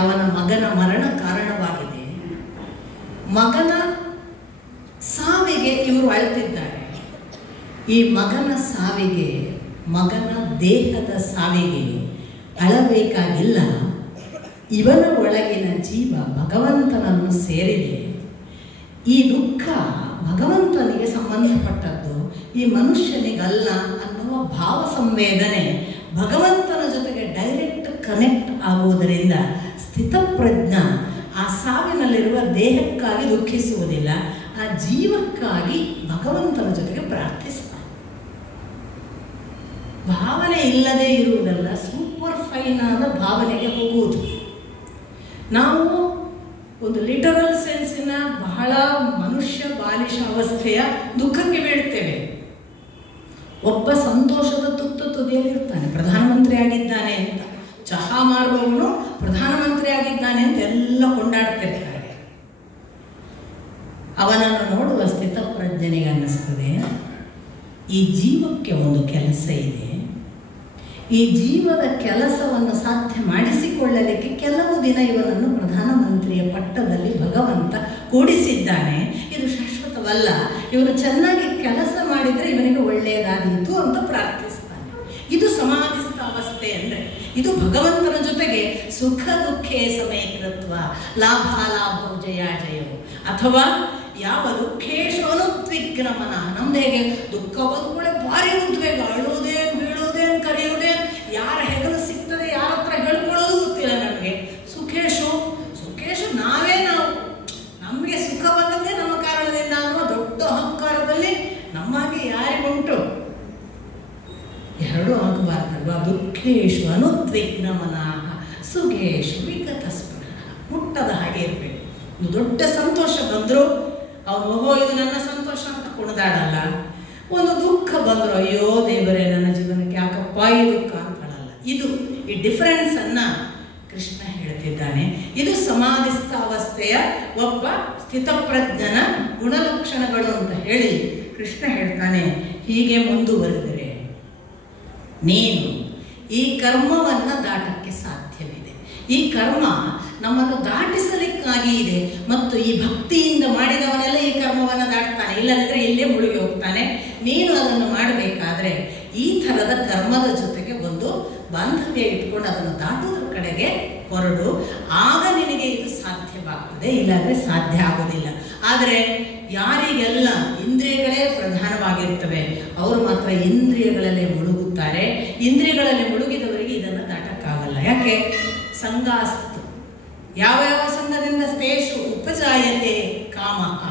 ಅವನ ಮಗನ ಮರಣ ಕಾರಣವಾಗಿದೆ. ಮಗನ ಸಾವಿಗೆ ಇವರು ಅಳ್ತಿದ್ದಾರೆ. ಈ ಮಗನ ಸಾವಿಗೆ, ಮಗನ ದೇಹದ ಸಾವಿಗೆ ಅಳಬೇಕಾಗಿಲ್ಲ. ಇವನ ಒಳಗಿನ ಜೀವ ಭಗವಂತನನ್ನು ಸೇರಿದೆ. ಈ ದುಃಖ ಭಗವಂತನಿಗೆ ಸಂಬಂಧಪಟ್ಟದ್ದು, ಈ ಮನುಷ್ಯನಿಗಲ್ಲ ಅನ್ನುವ ಭಾವ ಸಂವೇದನೆ ಭಗವಂತನ ಜೊತೆಗೆ ಡೈರೆಕ್ಟ್ ಕನೆಕ್ಟ್ ಆಗುವುದರಿಂದ ಸ್ಥಿತಪ್ರಜ್ಞ ಆ ಸಾವಿನಲ್ಲಿರುವ ದೇಹಕ್ಕಾಗಿ ದುಃಖಿಸುವುದಿಲ್ಲ, ಆ ಜೀವಕ್ಕಾಗಿ ಭಗವಂತನ ಜೊತೆಗೆ ಪ್ರಾರ್ಥಿಸ್ತಾನೆ. ಭಾವನೆ ಇಲ್ಲದೆ ಇರುವುದಲ್ಲ, ಸೂಪರ್ ಫೈನ್ ಆದ ಭಾವನೆಗೆ ಹೋಗುವುದು. ನಾವು ಒಂದು ಲಿಟರಲ್ ಸೆನ್ಸಿನ ಬಹಳ ಮನುಷ್ಯ ಬಾಲಿಶ ಅವಸ್ಥೆಯ ದುಃಖಕ್ಕೆ ಬೀಳ್ತೇವೆ. ಒಬ್ಬ ಸಂತೋಷದ ತುದಿಯಲ್ಲಿ ಇರ್ತಾನೆ, ಪ್ರಧಾನಮಂತ್ರಿ ಆಗಿದ್ದಾನೆ ಅಂತ. ಚಹಾ ಮಾರುವವನು ಪ್ರಧಾನಮಂತ್ರಿ ಆಗಿದ್ದಾನೆ ಅಂತ ಎಲ್ಲ ಕೊಂಡಾಡ್ತಿರ್ತಾರೆ. ಅವನನ್ನು ನೋಡುವ ಸ್ಥಿತಪ್ರಜ್ಞನಿಗೆ ಅನ್ನಿಸ್ತದೆ, ಈ ಜೀವಕ್ಕೆ ಒಂದು ಕೆಲಸ ಇದೆ. ಈ ಜೀವದ ಕೆಲಸವನ್ನು ಸಾಧ್ಯ ಮಾಡಿಸಿಕೊಳ್ಳಲಿಕ್ಕೆ ಕೆಲವು ದಿನ ಇವನನ್ನು ಪ್ರಧಾನಮಂತ್ರಿಯ ಪಟ್ಟದಲ್ಲಿ ಭಗವಂತ ಕೂಡಿಸಿದ್ದಾನೆ. ಇದು ಶಾಶ್ವತವಲ್ಲ, ಇವನು ಚೆನ್ನಾಗಿ ಕೆಲಸ ಮಾಡಿದರೆ ಇವನಿಗೆ ಒಳ್ಳೆಯದಾದೀತು ಅಂತ ಪ್ರಾರ್ಥಿಸ್ತಾನೆ. ಇದು ಸಮಾಧಿಸ್ಥ ಅವಸ್ಥೆ ಅಂದರೆ ಇದು ಭಗವಂತನ ಜೊತೆಗೆ ಸುಖ ದುಃಖೇ ಸಮಯಕೃತ್ವ ಲಾಭಾಲಾಭೋ ಜಯಾಜಯವು. ಅಥವಾ ಯಾವ ದುಃಖೇಶು ಅನುದ್ವಿಗ್ನಮನ, ನಮ್ದು ಹೇಗೆ ದುಃಖ ಬಂದ್ಕೊಳ್ಳೆ ಭಾರಿ ಉದ್ವೇಗ, ಅಳುವುದೇ ಬೀಳುವುದೇ ಕರೆಯುವುದೇ, ಯಾರ ಹೆಗಲು ಸಿಗ್ತದೆ ಯಾರ ಹತ್ರ ಹೇಳ್ಕೊಳ್ಳೋದು ಗೊತ್ತಿಲ್ಲ ನಮಗೆ. ಸುಖೇಶು ನಾವೇ ನಮಗೆ ಸುಖ ಬಂದದ್ದೇ ನಮ್ಮ ಕಾರಣದಿಂದ ಅನ್ನುವ ದೊಡ್ಡ ಅಹಂಕಾರದಲ್ಲಿ ನಮ್ಮಾಗೆ ಯಾರಿಗುಂಟು? ಎರಡೂ ಆಗಬಾರ್ದಲ್ವಾ? ದುಃಖೇಶು ಅನುದ್ವಿಗ್ನಮನ ಸುಖೇಶು ವಿಗತಸ್ಪೃಹ, ಮುಟ್ಟದ ಹಾಗೆ ಇರಬೇಕು. ಒಂದು ದೊಡ್ಡ ಸಂತೋಷ ಬಂದರೂ ಅವನು ಓಹೋ ಇದು ನನ್ನ ಸಂತೋಷ ಅಂತ ಕುಣಿದಾಡಲ್ಲ. ಒಂದು ದುಃಖ ಬಂದರು ಅಯ್ಯೋ ದೇವರೇ ನನ್ನ ಜೀವನಕ್ಕೆ ಯಾಕಪ್ಪ ಈ ದುಃಖ ಅಂತ ಹೇಳಲ್ಲ. ಇದು ಈ ಡಿಫರೆನ್ಸ್ ಅನ್ನ ಕೃಷ್ಣ ಹೇಳ್ತಿದ್ದಾನೆ. ಇದು ಸಮಾಧಿಸ್ಥ ಅವಸ್ಥೆಯ ಒಬ್ಬ ಸ್ಥಿತಪ್ರಜ್ಞನ ಗುಣಲಕ್ಷಣಗಳು ಅಂತ ಹೇಳಿ ಕೃಷ್ಣ ಹೇಳ್ತಾನೆ. ಹೀಗೆ ಮುಂದುವರೆದರೆ ನೀನು ಈ ಕರ್ಮವನ್ನು ದಾಟಕ್ಕೆ ಸಾಧ್ಯವಿದೆ. ಈ ಕರ್ಮ ನಮ್ಮನ್ನು ದಾಟಿಸಲಿಕ್ಕಾಗಿ ಇದೆ ಮತ್ತು ಈ ಭಕ್ತಿಯಿಂದ ಮಾಡಿದವನೆಲ್ಲ ಈ ಕರ್ಮವನ್ನು ದಾಟ್ತಾನೆ, ಇಲ್ಲದಿದ್ದರೆ ಇಲ್ಲೇ ಮುಳುಗಿ ಹೋಗ್ತಾನೆ. ನೀನು ಅದನ್ನು ಮಾಡಬೇಕಾದ್ರೆ ಈ ಥರದ ಕರ್ಮದ ಜೊತೆಗೆ ಒಂದು ಬಾಂಧವ್ಯ ಇಟ್ಕೊಂಡು ಅದನ್ನು ದಾಟುವುದರ ಕಡೆಗೆ ಹೊರಡು, ಆಗ ನಿನಗೆ ಇದು ಸಾಧ್ಯವಾಗ್ತದೆ, ಇಲ್ಲಾಂದರೆ ಸಾಧ್ಯ ಆಗೋದಿಲ್ಲ. ಆದರೆ ಯಾರಿಗೆಲ್ಲ ಇಂದ್ರಿಯಗಳೇ ಪ್ರಧಾನವಾಗಿರ್ತವೆ ಅವರು ಮಾತ್ರ ಇಂದ್ರಿಯಗಳಲ್ಲೇ ಮುಳುಗುತ್ತಾರೆ. ಇಂದ್ರಿಯಗಳಲ್ಲಿ ಮುಳುಗಿದವರಿಗೆ ಇದನ್ನು ದಾಟಕ್ಕಾಗಲ್ಲ. ಯಾಕೆ? ಸಂಗಾಸ್ತು ಯಾವ ಸಂಘದಿಂದ ಸ್ಥೇಷು ಉಪಜಾಯತೆ ಕಾಮಃ,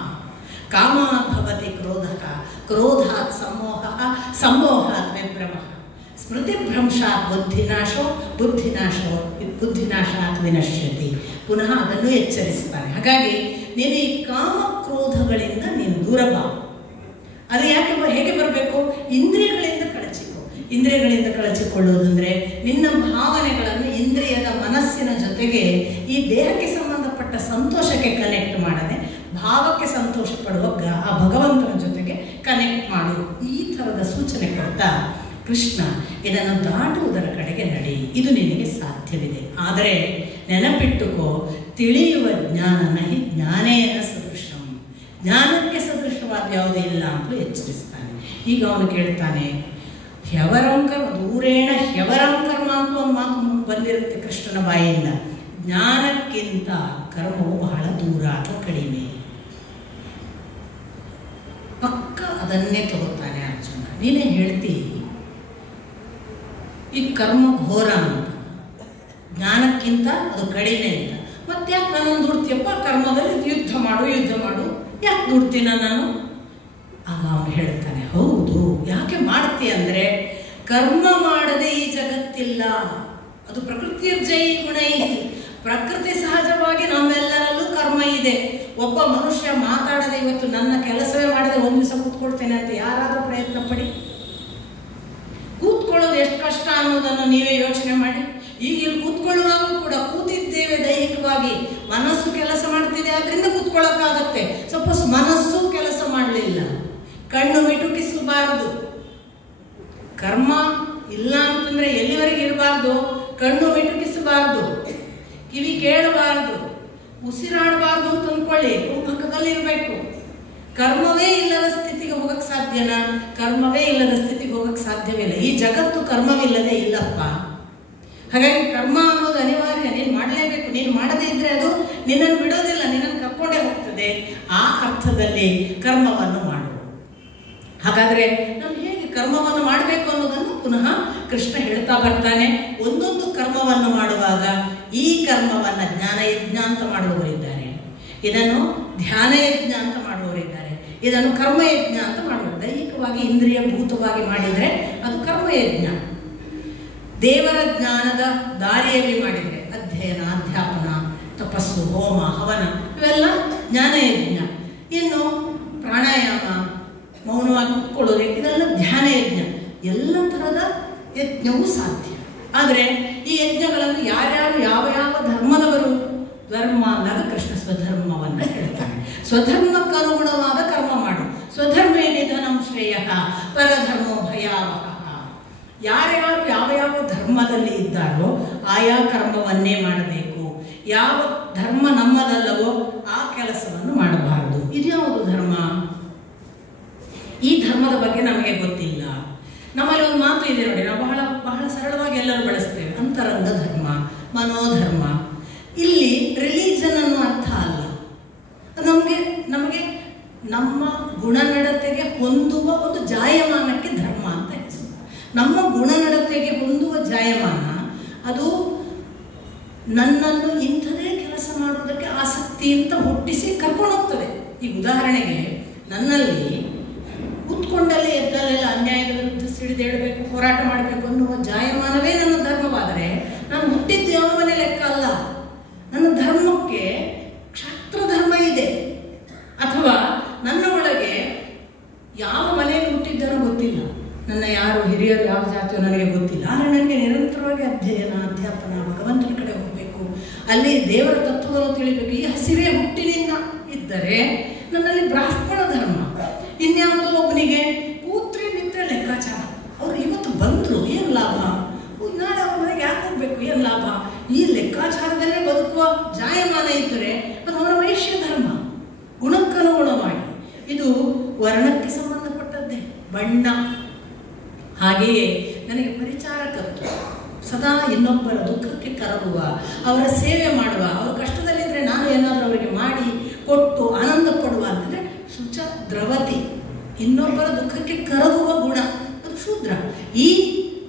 ಕಾಮಾತ್ ಭವತಿ ಕ್ರೋಧಃ, ಕ್ರೋಧಾತ್ ಸಮೋಹಃ, ಸಮೋಹಾತ್ ವಿಭ್ರಮಃ, ಸ್ಮೃತಿಭ್ರಂಶಾತ್ ಬುದ್ಧಿನಾಶಾತ್ ವಿನಶ್ಯತಿ. ಪುನಃ ಅದನ್ನು ಎಚ್ಚರಿಸ್ತಾನೆ. ಹಾಗಾಗಿ ನೀನು ಈ ಕಾಮ ಕ್ರೋಧಗಳಿಂದ ನೀನು ದೂರ ಬಾ. ಅದು ಹೇಗೆ ಬರಬೇಕು? ಇಂದ್ರಿಯಗಳಿಂದ ಕಳಚಿಕೊ. ಇಂದ್ರಿಯಗಳಿಂದ ಕಳಚಿಕೊಳ್ಳುವುದಂದರೆ ನಿನ್ನ ಭಾವನೆಗಳನ್ನು ಇಂದ್ರಿಯದ ಮನಸ್ಸಿನ ಜೊತೆಗೆ ಈ ದೇಹಕ್ಕೆ ಸಂಬಂಧಪಟ್ಟ ಸಂತೋಷಕ್ಕೆ ಕನೆಕ್ಟ್ ಮಾಡದೆ ಭಾವಕ್ಕೆ ಸಂತೋಷ ಪಡುವ ಆ ಭಗವಂತನ ಜೊತೆಗೆ ಕನೆಕ್ಟ್ ಮಾಡು. ಈ ಥರದ ಸೂಚನೆ ಕೊಡ್ತಾ ಕೃಷ್ಣ ಇದನ್ನು ದಾಟುವುದರ ಕಡೆಗೆ ನಡಿ, ಇದು ನಿನಗೆ ಸಾಧ್ಯವಿದೆ. ಆದರೆ ನೆನಪಿಟ್ಟುಕೋ, ತಿಳಿಯುವ ಜ್ಞಾನ ನಹಿ ಜ್ಞಾನೇನ ಸದೃಶಂ, ಜ್ಞಾನಕ್ಕೆ ಸದೃಶವಾದ ಯಾವುದೇ ಇಲ್ಲ ಅಂತಲೂ ಎಚ್ಚರಿಸ್ತಾನೆ. ಈಗ ಅವನು ಕೇಳ್ತಾನೆ, ಹ್ಯವರಂ ಕರ್ಮ ದೂರೇಣ ಹ್ಯವರಂ ಕರ್ಮ ಅಂತ ಒಂದು ಮಾತು ಬಂದಿರುತ್ತೆ ಕೃಷ್ಣನ ಬಾಯಿಯಿಂದ. ಜ್ಞಾನಕ್ಕಿಂತ ಕರ್ಮವು ಬಹಳ ದೂರ ಅಥವಾ ಕಡಿಮೆ. ಪಕ್ಕ ಅದನ್ನೇ ತಗೋತಾನೆ ಅರ್ಜುನ. ನೀನೇ ಹೇಳ್ತೀ ಈ ಕರ್ಮ ಘೋರ ಅಂತ, ಜ್ಞಾನಕ್ಕಿಂತ ಅದು ಕಡಿಮೆ ಅಂತ. ಮತ್ತೆ ಯಾಕೆ ನನ್ನನ್ನು ದುಡ್ತೀಯಪ್ಪ ಕರ್ಮದಲ್ಲಿ? ಯುದ್ಧ ಮಾಡು ಯಾಕೆ ದುಡ್ತೀನ ನಾನು? ಆಗ ಅವನು ಹೇಳ್ತಾನೆ, ಹೌದು ಯಾಕೆ ಮಾಡ್ತೀಯ ಅಂದರೆ ಕರ್ಮ ಮಾಡದೆ ಈ ಜಗತ್ತಿಲ್ಲ. ಅದು ಪ್ರಕೃತಿಯ ಜೈ ಗುಣೈ, ಪ್ರಕೃತಿ ಸಹಜವಾಗಿ ನಮ್ಮೆಲ್ಲರಲ್ಲೂ ಕರ್ಮ ಇದೆ. ಒಬ್ಬ ಮನುಷ್ಯ ಮಾತಾಡದೆ ಇವತ್ತು ನನ್ನ ಕೆಲಸವೇ ಮಾಡದೆ ಒಂದು ದಿವಸ ಕೂತ್ಕೊಳ್ತೇನೆ ಅಂತ ಯಾರಾದರೂ ಪ್ರಯತ್ನ ಪಡಿ. ಕೂತ್ಕೊಳ್ಳೋದು ಎಷ್ಟು ಕಷ್ಟ ಅನ್ನೋದನ್ನು ನೀವೇ ಯೋಚನೆ ಮಾಡಿ. ಈಗ ಇಲ್ಲಿ ಕೂತ್ಕೊಳ್ಳುವಾಗಲೂ ಕೂಡ ಕೂತಿದ್ದೇವೆ ದೈಹಿಕವಾಗಿ, ಮನಸ್ಸು ಕೆಲಸ ಮಾಡ್ತಿದೆ, ಅದರಿಂದ ಕೂತ್ಕೊಳ್ಳೋಕ್ಕಾಗತ್ತೆ. ಸಪೋಸ್ ಮನಸ್ಸು ಕೆಲಸ ಮಾಡಲಿಲ್ಲ, ಕಣ್ಣು ಮಿಟುಕಿಸಬಾರ್ದು. ಕರ್ಮ ಇಲ್ಲ ಅಂತಂದ್ರೆ ಎಲ್ಲಿವರೆಗೆ ಇರಬಾರ್ದು? ಕಣ್ಣು ಮಿಟುಕಿಸಬಾರ್ದು, ಕಿವಿ ಕೇಳಬಾರ್ದು, ಉಸಿರಾಡಬಾರ್ದು ಅಂತ ಅಂದ್ಕೊಳ್ಳಿ, ಕುಂಭಕದಲ್ಲಿರಬೇಕು. ಕರ್ಮವೇ ಇಲ್ಲದ ಸ್ಥಿತಿಗೆ ಹೋಗಕ್ಕೆ ಸಾಧ್ಯನಾ? ಕರ್ಮವೇ ಇಲ್ಲದ ಸ್ಥಿತಿಗೆ ಹೋಗಕ್ಕೆ ಸಾಧ್ಯವಿಲ್ಲ. ಈ ಜಗತ್ತು ಕರ್ಮವಿಲ್ಲದೆ ಇಲ್ಲಪ್ಪ. ಹಾಗಾಗಿ ಕರ್ಮ ಅನ್ನೋದು ಅನಿವಾರ್ಯ, ನೀನು ಮಾಡಲೇಬೇಕು. ನೀನು ಮಾಡದೇ ಇದ್ರೆ ಅದು ನಿನ್ನನ್ನು ಬಿಡೋದಿಲ್ಲ, ನಿನ್ನನ್ನು ಕರ್ಕೊಂಡೇ ಹೋಗ್ತದೆ. ಆ ಅರ್ಥದಲ್ಲಿ ಕರ್ಮವನ್ನು ಮಾಡು. ಹಾಗಾದ್ರೆ ನಾವು ಹೇಗೆ ಕರ್ಮವನ್ನು ಮಾಡಬೇಕು ಅನ್ನೋದನ್ನು ಪುನಃ ಕೃಷ್ಣ ಹೇಳ್ತಾ ಬರ್ತಾನೆ. ಒಂದೊಂದು ಕರ್ಮವನ್ನು ಮಾಡುವಾಗ ಈ ಕರ್ಮವನ್ನ ಜ್ಞಾನಯಜ್ಞ ಅಂತ ಮಾಡುವವರಿದ್ದಾರೆ, ಇದನ್ನು ಧ್ಯಾನಯಜ್ಞ ಅಂತ ಮಾಡುವವರಿದ್ದಾರೆ, ಇದನ್ನು ಕರ್ಮಯಜ್ಞ ಅಂತ ಮಾಡುವರು. ದೈಹಿಕವಾಗಿ ಇಂದ್ರಿಯ ಭೂತವಾಗಿ ಮಾಡಿದರೆ ಅದು ಕರ್ಮಯಜ್ಞ. ದೇವರ ಜ್ಞಾನದ ದಾರಿಯಲ್ಲಿ ಮಾಡಿದರೆ ಅಧ್ಯಯನ, ಅಧ್ಯಾಪನ, ತಪಸ್ಸು, ಹೋಮ, ಹವನ ಇವೆಲ್ಲ ಜ್ಞಾನಯಜ್ಞ. ಇನ್ನು ಪ್ರಾಣಾಯಾಮ, ಮೌನವಾಗಿ ಕೂತ್ಕೊಳ್ಳೋದು, ಇದೆಲ್ಲ ಧ್ಯಾನ ಯಜ್ಞ. ಎಲ್ಲ ಥರದ ಯಜ್ಞವೂ ಸಾಧ್ಯ. ಆದರೆ ಈ ಯಜ್ಞಗಳನ್ನು ಯಾರ್ಯಾರು ಯಾವ ಯಾವ ಧರ್ಮದವರು ಧರ್ಮ ಅಂದಾಗ ಕೃಷ್ಣ ಸ್ವಧರ್ಮವನ್ನು ಹೇಳ್ತಾನೆ. ಸ್ವಧರ್ಮಕ್ಕನುಗುಣವಾದ ಕರ್ಮ ಮಾಡು. ಸ್ವಧರ್ಮೇ ನಿಧನಂ ಶ್ರೇಯ ಪರಧರ್ಮೋ ಭಯಾವಹ. ಯಾರ್ಯಾರು ಯಾವ ಯಾವ ಧರ್ಮದಲ್ಲಿ ಇದ್ದಾರೋ ಆಯಾ ಕರ್ಮವನ್ನೇ ಮಾಡಬೇಕು. ಯಾವ ಧರ್ಮ ನಮ್ಮದಲ್ಲವೋ ಆ ಕೆಲಸವನ್ನು ಮಾಡಬಾರದು. ಇದ್ಯಾವುದು ಧರ್ಮ? ಈ ಧರ್ಮದ ಬಗ್ಗೆ ನಮಗೆ ಗೊತ್ತಿಲ್ಲ. ನಮ್ಮಲ್ಲಿ ಒಂದು ಮಾತು ಇದೆ ನೋಡಿ, ನಾವು ಬಹಳ ಬಹಳ ಸರಳವಾಗಿ ಎಲ್ಲರೂ ಬಳಸ್ತೇವೆ, ಅಂತರಂಗ ಧರ್ಮ, ಮನೋಧರ್ಮ. ಇಲ್ಲಿ ರಿಲಿಜನ್ ಅನ್ನೋ ಅರ್ಥ ಅಲ್ಲ. ನಮಗೆ ನಮ್ಮ ಗುಣನಡತೆಗೆ ಹೊಂದುವ ಒಂದು ಜಾಯಮಾನಕ್ಕೆ ಧರ್ಮ ಅಂತ ಹೆಸರು. ನಮ್ಮ ಗುಣನಡತೆಗೆ ಹೊಂದುವ ಜಾಯಮಾನ ಅದು ನನ್ನನ್ನು ಇಂಥದೇ ಕೆಲಸ ಮಾಡುವುದಕ್ಕೆ ಆಸಕ್ತಿ ಅಂತ ಹುಟ್ಟಿಸಿ ಕರ್ಕೊಂಡು ಹೋಗ್ತದೆ. ಈಗ ಉದಾಹರಣೆಗೆ, ನನ್ನಲ್ಲಿ ಕೂತ್ಕೊಂಡಲ್ಲೇ ಎದ್ದಲ್ಲೆಲ್ಲ ಅನ್ಯಾಯದ ವಿರುದ್ಧ ಸಿಡಿದೇಳಬೇಕು, ಹೋರಾಟ ಮಾಡಬೇಕು ಅನ್ನುವ ಜಾಯಮಾನವೇ ನನ್ನ ಧರ್ಮವಾದರೆ ನಾನು ಹುಟ್ಟಿದ್ದು ಯಾವ ಮನೆ ಲೆಕ್ಕ ಅಲ್ಲ. ನನ್ನ ಧರ್ಮಕ್ಕೆ ಕ್ಷಾತ್ರ ಧರ್ಮ ಇದೆ. ಅಥವಾ ನನ್ನ ಒಳಗೆ ಯಾವ ಮನೆಯಲ್ಲಿ ಹುಟ್ಟಿದ್ದಾನೋ ಗೊತ್ತಿಲ್ಲ, ನನ್ನ ಯಾರು ಹಿರಿಯರು ಯಾವ ಜಾತಿಯೋ ನನಗೆ ಗೊತ್ತಿಲ್ಲ. ಆದರೆ ನನಗೆ ನಿರಂತರವಾಗಿ ಅಧ್ಯಯನ, ಅಧ್ಯಾಪನ, ಭಗವಂತನ ಕಡೆ ಹೋಗಬೇಕು, ಅಲ್ಲಿ ದೇವರ ತತ್ವವನ್ನು ತಿಳಿಬೇಕು. ಈ ಹಸಿವೆ ಹುಟ್ಟಿನಿಂದ ಇದ್ದರೆ ನನ್ನಲ್ಲಿ ಬ್ರಾಹ್ಮಣ ಧರ್ಮ. ಇನ್ಯಾವುದೋ ಒಬ್ಬನಿಗೆ ಕೂತ್ರೆ ನಿಂತ್ರೆ ಲೆಕ್ಕಾಚಾರ. ಅವ್ರು ಇವತ್ತು ಬಂದರು, ಏನು ಲಾಭ? ನಾಳೆ ಅವ್ರ ಮನೆಗೆ ಯಾಕೆ ಹೋಗ್ಬೇಕು, ಏನು ಲಾಭ? ಈ ಲೆಕ್ಕಾಚಾರದಲ್ಲೇ ಬದುಕುವ ಜಾಯಮಾನ ಇದ್ದರೆ ಅದು ಅವರ ವೈಶ್ಯ ಧರ್ಮ, ಗುಣಕ್ಕನುಗುಣವಾಗಿ. ಇದು ವರ್ಣಕ್ಕೆ ಸಂಬಂಧಪಟ್ಟದ್ದೇ, ಬಣ್ಣ. ಹಾಗೆಯೇ ನನಗೆ ಪರಿಚಾರಕತ್ವ, ಸದಾ ಇನ್ನೊಬ್ಬರ ದುಃಖಕ್ಕೆ ಕರಗುವ, ಅವರ ಸೇವೆ ಮಾಡುವ, ಅವರು ಕಷ್ಟದಲ್ಲಿದ್ದರೆ ನಾನು ಏನಾದರೂ ಅವರಿಗೆ ಮಾಡಿ ಕೊಟ್ಟು ಆನಂದ ಪಡುವ ಅಂತಂದರೆ ಶುಚ ದ್ರವತಿ, ಇನ್ನೊಬ್ಬರ ದುಃಖಕ್ಕೆ ಕರಗುವ ಗುಣ, ಅದು ಶೂದ್ರ. ಈ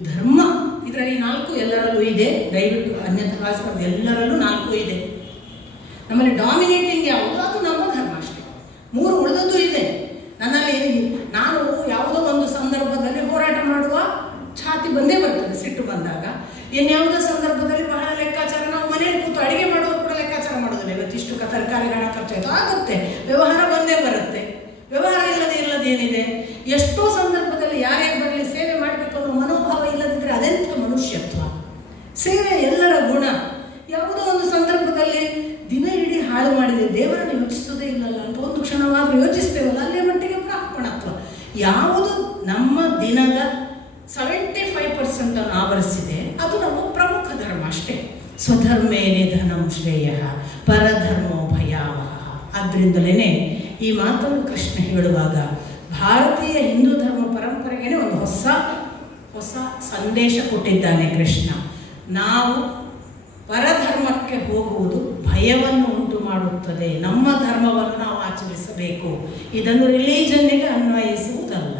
ಧರ್ಮ ಇದರಲ್ಲಿ 4 ಎಲ್ಲರಲ್ಲೂ ಇದೆ. ದಯವಿಟ್ಟು ಅನ್ಯಥಾ ಭಾವಿಸಬಾರದು, ಎಲ್ಲರಲ್ಲೂ 4 ಇದೆ. ನಮ್ಮಲ್ಲಿ ಡಾಮಿನೇಟಿಂಗ್ ಯಾವುದು ಅದು ನಮ್ಮ ಧರ್ಮ ಅಷ್ಟೇ. 3 ಉಳಿದದ್ದು ಇದೆ ನನ್ನಲ್ಲಿ. ನಾನು ಯಾವುದೋ ಒಂದು ಸಂದರ್ಭದಲ್ಲಿ ಹೋರಾಟ ಮಾಡುವ ಛಾತಿ ಬಂದೇ ಬರ್ತದೆ, ಸಿಟ್ಟು ಬಂದಾಗ. ಇನ್ಯಾವುದೋ ಸಂದರ್ಭದಲ್ಲಿ ಬಹಳ ಲೆಕ್ಕಾಚಾರ, ನಾವು ಮನೆಯಲ್ಲಿ ಕೂತು ಅಡುಗೆ ಮಾಡುವ ಕೂಡ ಲೆಕ್ಕಾಚಾರ ಮಾಡೋದಿಲ್ಲ. ಇವತ್ತಿಷ್ಟು ತರಕಾರಿ ಹಣ ಖರ್ಚಾಯಿತು ಆಗುತ್ತೆ, ವ್ಯವಹಾರ ಬಂದೇ ಬರುತ್ತೆ. ವ್ಯವಹಾರ ಇಲ್ಲದೇನಿದೆ? ಎಷ್ಟೋ ಸಂದರ್ಭದಲ್ಲಿ ಯಾರೇ ಬರಲಿ ಸೇವೆ ಮಾಡಬೇಕು ಅನ್ನೋ ಮನೋಭಾವ ಇಲ್ಲದಿದ್ದರೆ ಅದೆಂಥ ಮನುಷ್ಯತ್ವ? ಸೇವೆ ಎಲ್ಲರ ಗುಣ. ಯಾವುದೋ ಒಂದು ಸಂದರ್ಭದಲ್ಲಿ ದಿನ ಇಡೀ ಹಾಳು ಮಾಡಿದೆ, ದೇವರನ್ನು ಯೋಚಿಸೋದೇ ಇಲ್ಲಲ್ಲ ಅಂತ ಒಂದು ಕ್ಷಣವಾದರೂ ಯೋಚಿಸ್ತೇವಲ್ಲ, ಅಲ್ಲೇ ಮಟ್ಟಿಗೆ ಬ್ರಾಹ್ಮಣತ್ವ. ಯಾವುದು ನಮ್ಮ ದಿನದ 75% ಆವರಿಸಿದೆ ಅದು ನಮ್ಮ ಪ್ರಮುಖ ಧರ್ಮ ಅಷ್ಟೇ. ಸ್ವಧರ್ಮೇ ನಿಧನಂ ಶ್ರೇಯ ಪರಧರ್ಮೋ ಭಯಾವಹ. ಆದ್ದರಿಂದಲೇ ಈ ಮಾತನ್ನು ಕೃಷ್ಣ ಹೇಳುವಾಗ ಭಾರತೀಯ ಹಿಂದೂ ಧರ್ಮ ಪರಂಪರೆಗೆ ಒಂದು ಹೊಸ ಸಂದೇಶ ಕೊಟ್ಟಿದ್ದಾನೆ ಕೃಷ್ಣ. ನಾವು ಪರಧರ್ಮಕ್ಕೆ ಹೋಗುವುದು ಭಯವನ್ನು ಉಂಟು ಮಾಡುತ್ತದೆ. ನಮ್ಮ ಧರ್ಮವನ್ನು ನಾವು ಆಚರಿಸಬೇಕು. ಇದನ್ನು ರಿಲಿಜನ್ನಿಗೆ ಅನ್ವಯಿಸುವುದಲ್ಲ.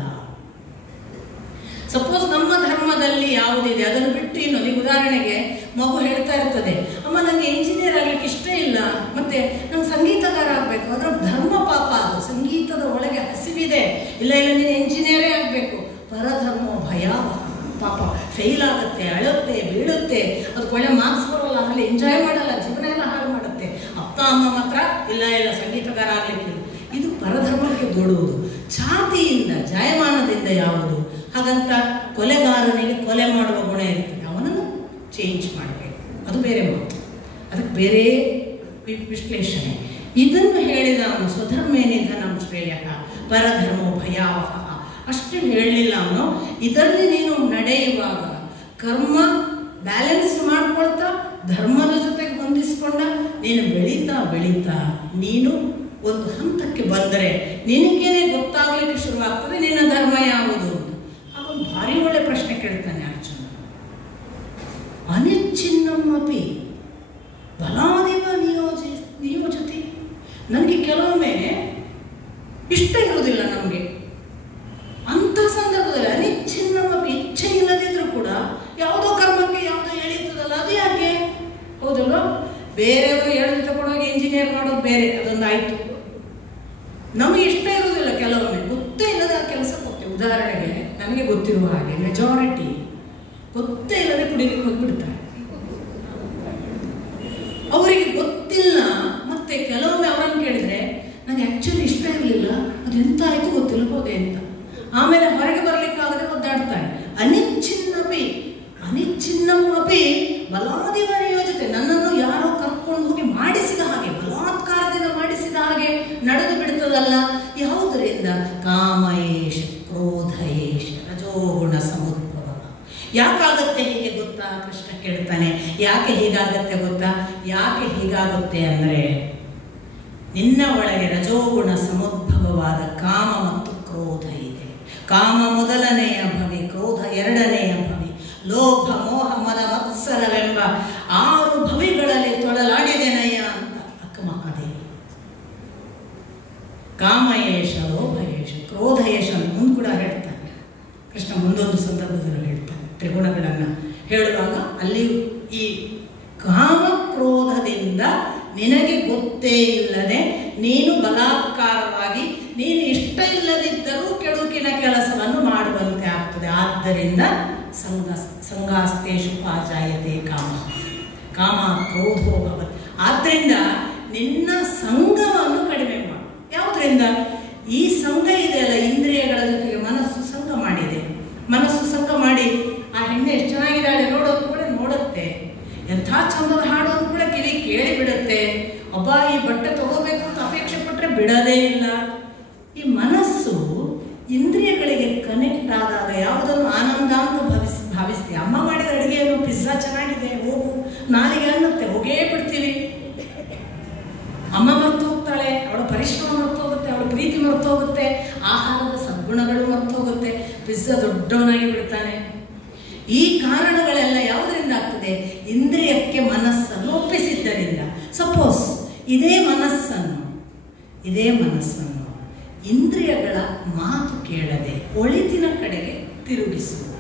ಸಪೋಸ್ ನಮ್ಮ ಧರ್ಮದಲ್ಲಿ ಯಾವುದಿದೆ ಅದನ್ನು ಬಿಟ್ಟು ಇನ್ನೊಂದು, ಉದಾಹರಣೆಗೆ ಮಗು ಹೇಳ್ತಾ ಇರ್ತದೆ, ಅಮ್ಮ ನನಗೆ ಇಂಜಿನಿಯರ್ ಆಗ್ಲಿಕ್ಕೆ ಇಷ್ಟ ಇಲ್ಲ, ಮತ್ತೆ ನಂಗೆ ಸಂಗೀತಗಾರ ಆಗಬೇಕು. ಅದರ ಧರ್ಮ ಪಾಪ, ಅದು ಸಂಗೀತದ ಒಳಗೆ ಹಸಿವಿದೆ. ಇಲ್ಲ ನೀನು ಇಂಜಿನಿಯರೇ ಆಗಬೇಕು. ಪರಧರ್ಮ ಭಯಾವಹ. ಪಾಪ ಫೇಲ್ ಆಗುತ್ತೆ, ಅಳುತ್ತೆ, ಬೀಳುತ್ತೆ, ಅದಕ್ಕೆ ಒಳ್ಳೆ ಮಾರ್ಕ್ಸ್ ಬರೋಲ್ಲ, ಆಮೇಲೆ ಎಂಜಾಯ್ ಮಾಡಲ್ಲ, ಜೀವನ ಎಲ್ಲ ಹಾಳು ಮಾಡುತ್ತೆ. ಅಪ್ಪ ಅಮ್ಮ ಮಾತ್ರ ಇಲ್ಲ ಸಂಗೀತಗಾರ ಆಗ್ಲಿಕ್ಕೆ. ಇದು ಪರಧರ್ಮಕ್ಕೆ ದೂಡುವುದು. ಛಾತಿಯಿಂದ ಜಾಯಮಾನದಿಂದ ಯಾವುದು? ಹಾಗಂತ ಕೊಲೆಗಾರನಿಗೆ ಕೊಲೆ ಮಾಡುವ ಗುಣ ಇರ್ತದೆ, ಅವನನ್ನು ಚೇಂಜ್ ಮಾಡಬೇಕು, ಅದು ಬೇರೆ ಮಾತು, ಅದಕ್ಕೆ ಬೇರೆ ವಿಶ್ಲೇಷಣೆ. ಇದನ್ನು ಹೇಳಿದ ಅವನು ಸ್ವಧರ್ಮೇ ನಿಧನಂ ಶ್ರೇಯ ಪರಧರ್ಮೋ ಭಯಾವಹ. ಅಷ್ಟು ಹೇಳಲಿಲ್ಲ ಅವನು. ಇದರಲ್ಲಿ ನೀನು ನಡೆಯುವಾಗ ಕರ್ಮ ಬ್ಯಾಲೆನ್ಸ್ ಮಾಡ್ಕೊಳ್ತಾ ಧರ್ಮದ ಜೊತೆಗೆ ಹೊಂದಿಸ್ಕೊಂಡು ರೂಢಿಸಿಕೊಂಡ. ನೀನು ಬೆಳೀತಾ ಬೆಳೀತಾ ನೀನು ಒಂದು ಹಂತಕ್ಕೆ ಬಂದರೆ ನಿನಗೇನೆ ಗೊತ್ತಾಗ್ಲಿಕ್ಕೆ ಶುರುವಾಗ್ತದೆ ನಿನ್ನ ಧರ್ಮ ಯಾವುದು ಅಂತ. ಅವನು ಭಾರಿ ಒಳ್ಳೆ ಪ್ರಶ್ನೆ ಕೇಳ್ತಾನೆ ಅರ್ಜುನ. ಅನಿಚ್ಛಿನ್ನಮಪಿ ಬಲಾದೇವ ನಿಯೋಜತಿ. ನನಗೆ ಕೆಲವೊಮ್ಮೆ ಇಷ್ಟ ಇರುವುದಿಲ್ಲ. ನಮಗೆ ಅಂಥ ಸಂದರ್ಭದಲ್ಲಿ ಅನಿಚ್ಛಿನ್ನಮಪಿ, ಇಚ್ಛೆ ಇಲ್ಲದಿದ್ರೂ ಕೂಡ ಯಾವುದೋ ಕರ್ಮಕ್ಕೆ ಯಾವುದೋ ಎಳೀತದಲ್ಲ, ಅದು ಯಾಕೆ? ಹೌದಲ್ವ? ಬೇರೆಯವರು ಎಳೆದು ತಗೊಂಡೋಗಿ ಇಂಜಿನಿಯರ್ ಮಾಡೋದು ಬೇರೆ, ಅದೊಂದಾಯ್ತು. ನಮಗೆ ಇಷ್ಟ ಇರುವುದಿಲ್ಲ ಕೆಲವೊಮ್ಮೆ, ಗೊತ್ತೇ ಇಲ್ಲದೆ ಆ ಕೆಲಸ ಕೊಡ್ತೇವೆ. ಉದಾಹರಣೆಗೆ ನನಗೆ ಗೊತ್ತಿರುವ ಹಾಗೆ ಮೆಜಾರಿಟಿ ಗೊತ್ತೇ ಇಲ್ಲದೆ ಕುಡಿಲಿಕ್ಕೆ ಹೋಗ್ಬಿಡ್ತಾರೆ. ಅವರಿಗೆ ಗೊತ್ತಿಲ್ಲ. ಮತ್ತೆ ಕೆಲವೊಮ್ಮೆ ಅವರನ್ನು ಕೇಳಿದ್ರೆ ನನಗೆ ಆ್ಯಕ್ಚುಲಿ ಇಷ್ಟ ಇರಲಿಲ್ಲ, ಅದು ಎಂತ ಆಯಿತು ಗೊತ್ತಿಲ್ಲ ಹೋದೆ ಅಂತ. ಆಮೇಲೆ ಹೊರಗೆ ಬರಲಿಕ್ಕಾಗದೆ ಒದ್ದಾಡ್ತಾರೆ. ಅನಿಚ್ಛಿನ್ನಮಪಿ ಬಲಾದಿವ ನಿಯೋಜತೆ. ನನ್ನನ್ನು ಯಾರೋ ಕರ್ಕೊಂಡು ಹೋಗಿ ಮಾಡಿಸಿದ ಹಾಗೆ, ಬಲಾತ್ಕಾರದಿಂದ ಮಾಡಿಸಿದ ಹಾಗೆ ನಡೆದು ಬಿಡ್ತದಲ್ಲ. ಯಾವುದರಿಂದ? ಕಾಮಯೇಷ ಕ್ರೋಧಯೇಷ ರಜೋಗುಣ ಸಮುದ್ಭವ. ಯಾಕಾಗತ್ತೆ ಹೀಗೆ ಗೊತ್ತಾ? ಕೃಷ್ಣ ಕೇಳ್ತಾನೆ. ಯಾಕೆ ಹೀಗಾಗತ್ತೆ ಗೊತ್ತಾ? ಯಾಕೆ ಹೀಗಾಗುತ್ತೆ ಅಂದರೆ ನಿನ್ನ ಒಳಗೆ ರಜೋಗುಣ ಸಮುದ್ಭವವಾದ ಕಾಮ ಮತ್ತು ಕ್ರೋಧ ಇದೆ. ಕಾಮ ಮೊದಲನೆಯ ಭವಿ, ಕ್ರೋಧ ಎರಡನೆಯ ಭವಿ. ಲೋಭ ಮೋಹ ಮದ ಮತ್ಸರವೆಂಬ 6 ಭವಿಗಳಲ್ಲಿ ತೊಳಲಾಡಿದೆನಯ್ಯ ಅಂತ ಅಕ್ಕ ಮಹಾದೇವಿ. ಕಾಮಯೇಷ, ಲೋಭಯೇಷ, ಕ್ರೋಧಯೇಷ ಮುಂದೆ ಕೂಡ ಹೇಳ್ತಾನೆ ಕೃಷ್ಣ. ಮುಂದೊಂದು ಸಂದರ್ಭದಲ್ಲಿ ಹೇಳ್ತಾನೆ. ತ್ರಿಗುಣಗಳನ್ನು ಹೇಳುವಾಗ ಅಲ್ಲಿ ಈ ಕಾಮ ಕ್ರೋಧದಿಂದ ನಿನಗೆ ಗೊತ್ತೇ ಇಲ್ಲದೆ ನೀನು ಬಲಾತ್ಕಾರವಾಗಿ ನೀನು ಇಷ್ಟ ಇಲ್ಲದಿದ್ದರೂ ಕೆಡುಕಿನ ಕೆಲಸವನ್ನು ಮಾಡುವಂತೆ ಆಗ್ತದೆ. ಆದ್ದರಿಂದ ಸಂಗಾಸ್ತೇಷು ಪಾಜಾಯತೆ ಕಾಮ, ಕಾಮ ಕ್ರೋಧೋ ಭವತಿ. ಆದ್ದರಿಂದ ನಿನ್ನ ಸಂಘವನ್ನು ಕಡಿಮೆ ಮಾಡು. ಯಾವುದರಿಂದ? ಈ ಸಂಘ ಇದೆಯಲ್ಲ, ಇಂದ್ರಿಯಗಳ ಜೊತೆಗೆ ಮನಸ್ಸು ಸಂಘ ಮಾಡಿದೆ. ಮನಸ್ಸು ಸಂಘ ಮಾಡಿ ಆ ಹೆಣ್ಣೆ ಎಷ್ಟು ಚೆನ್ನಾಗಿದ್ದಾಳೆ ನೋಡೋದು ಕೂಡ ನೋಡುತ್ತೆ, ಎಂಥ ಚಂದದ ಹಾಡೋದು ಕೂಡ ಕಿವಿ ಕೇಳಿ ಬಿಡುತ್ತೆ. ಒಬ್ಬ ಈ ಬಟ್ಟೆ ತಗೋಬೇಕು ಅಂತ ಅಪೇಕ್ಷೆ ಪಟ್ಟರೆ ಬಿಡೋದೇ ಇಲ್ಲ. ಈ ಮನಸ್ಸು ಇಂದ್ರಿಯಗಳಿಗೆ ಕನೆಕ್ಟ್ ಆದಾಗ ಯಾವುದನ್ನು ಆನಂದ ಅಂತ ಭಾವಿಸ್ತೀವಿ. ಅಮ್ಮ ಮಾಡಿದ ಅಡುಗೆಯನ್ನು ಪಿಜ್ಜಾ ಚೆನ್ನಾಗಿದೆ ಹೋಗು ನಾಲಿಗೆ ಅನ್ನತ್ತೆ, ಹೋಗೇ ಬಿಡ್ತೀವಿ. ಅಮ್ಮ ಮರೆತು ಹೋಗ್ತಾಳೆ, ಅವಳ ಪರಿಶ್ರಮ ಮರೆತು ಹೋಗುತ್ತೆ, ಅವಳ ಪ್ರೀತಿ ಮರೆತು ಹೋಗುತ್ತೆ, ಆಹಾರದ ಸದ್ಗುಣಗಳು ಮರೆತು ಹೋಗುತ್ತೆ, ಪಿಜ್ಜಾ ದೊಡ್ಡವನಾಗಿ ಬಿಡ್ತಾನೆ. ಈ ಕಾರಣಗಳೆಲ್ಲ ಯಾವುದರಿಂದ ಆಗ್ತದೆ? ಇಂದ್ರಿಯಕ್ಕೆ ಮನಸ್ಸನ್ನು ಒಪ್ಪಿಸಿದ್ದರಿಂದ. ಸಪೋಸ್ ಇದೇ ಮನಸ್ಸನ್ನು ಇಂದ್ರಿಯಗಳ ಮಾತು ಕೇಳದೆ ಒಳಿತಿನ ಕಡೆಗೆ ತಿರುಗಿಸುವುದು.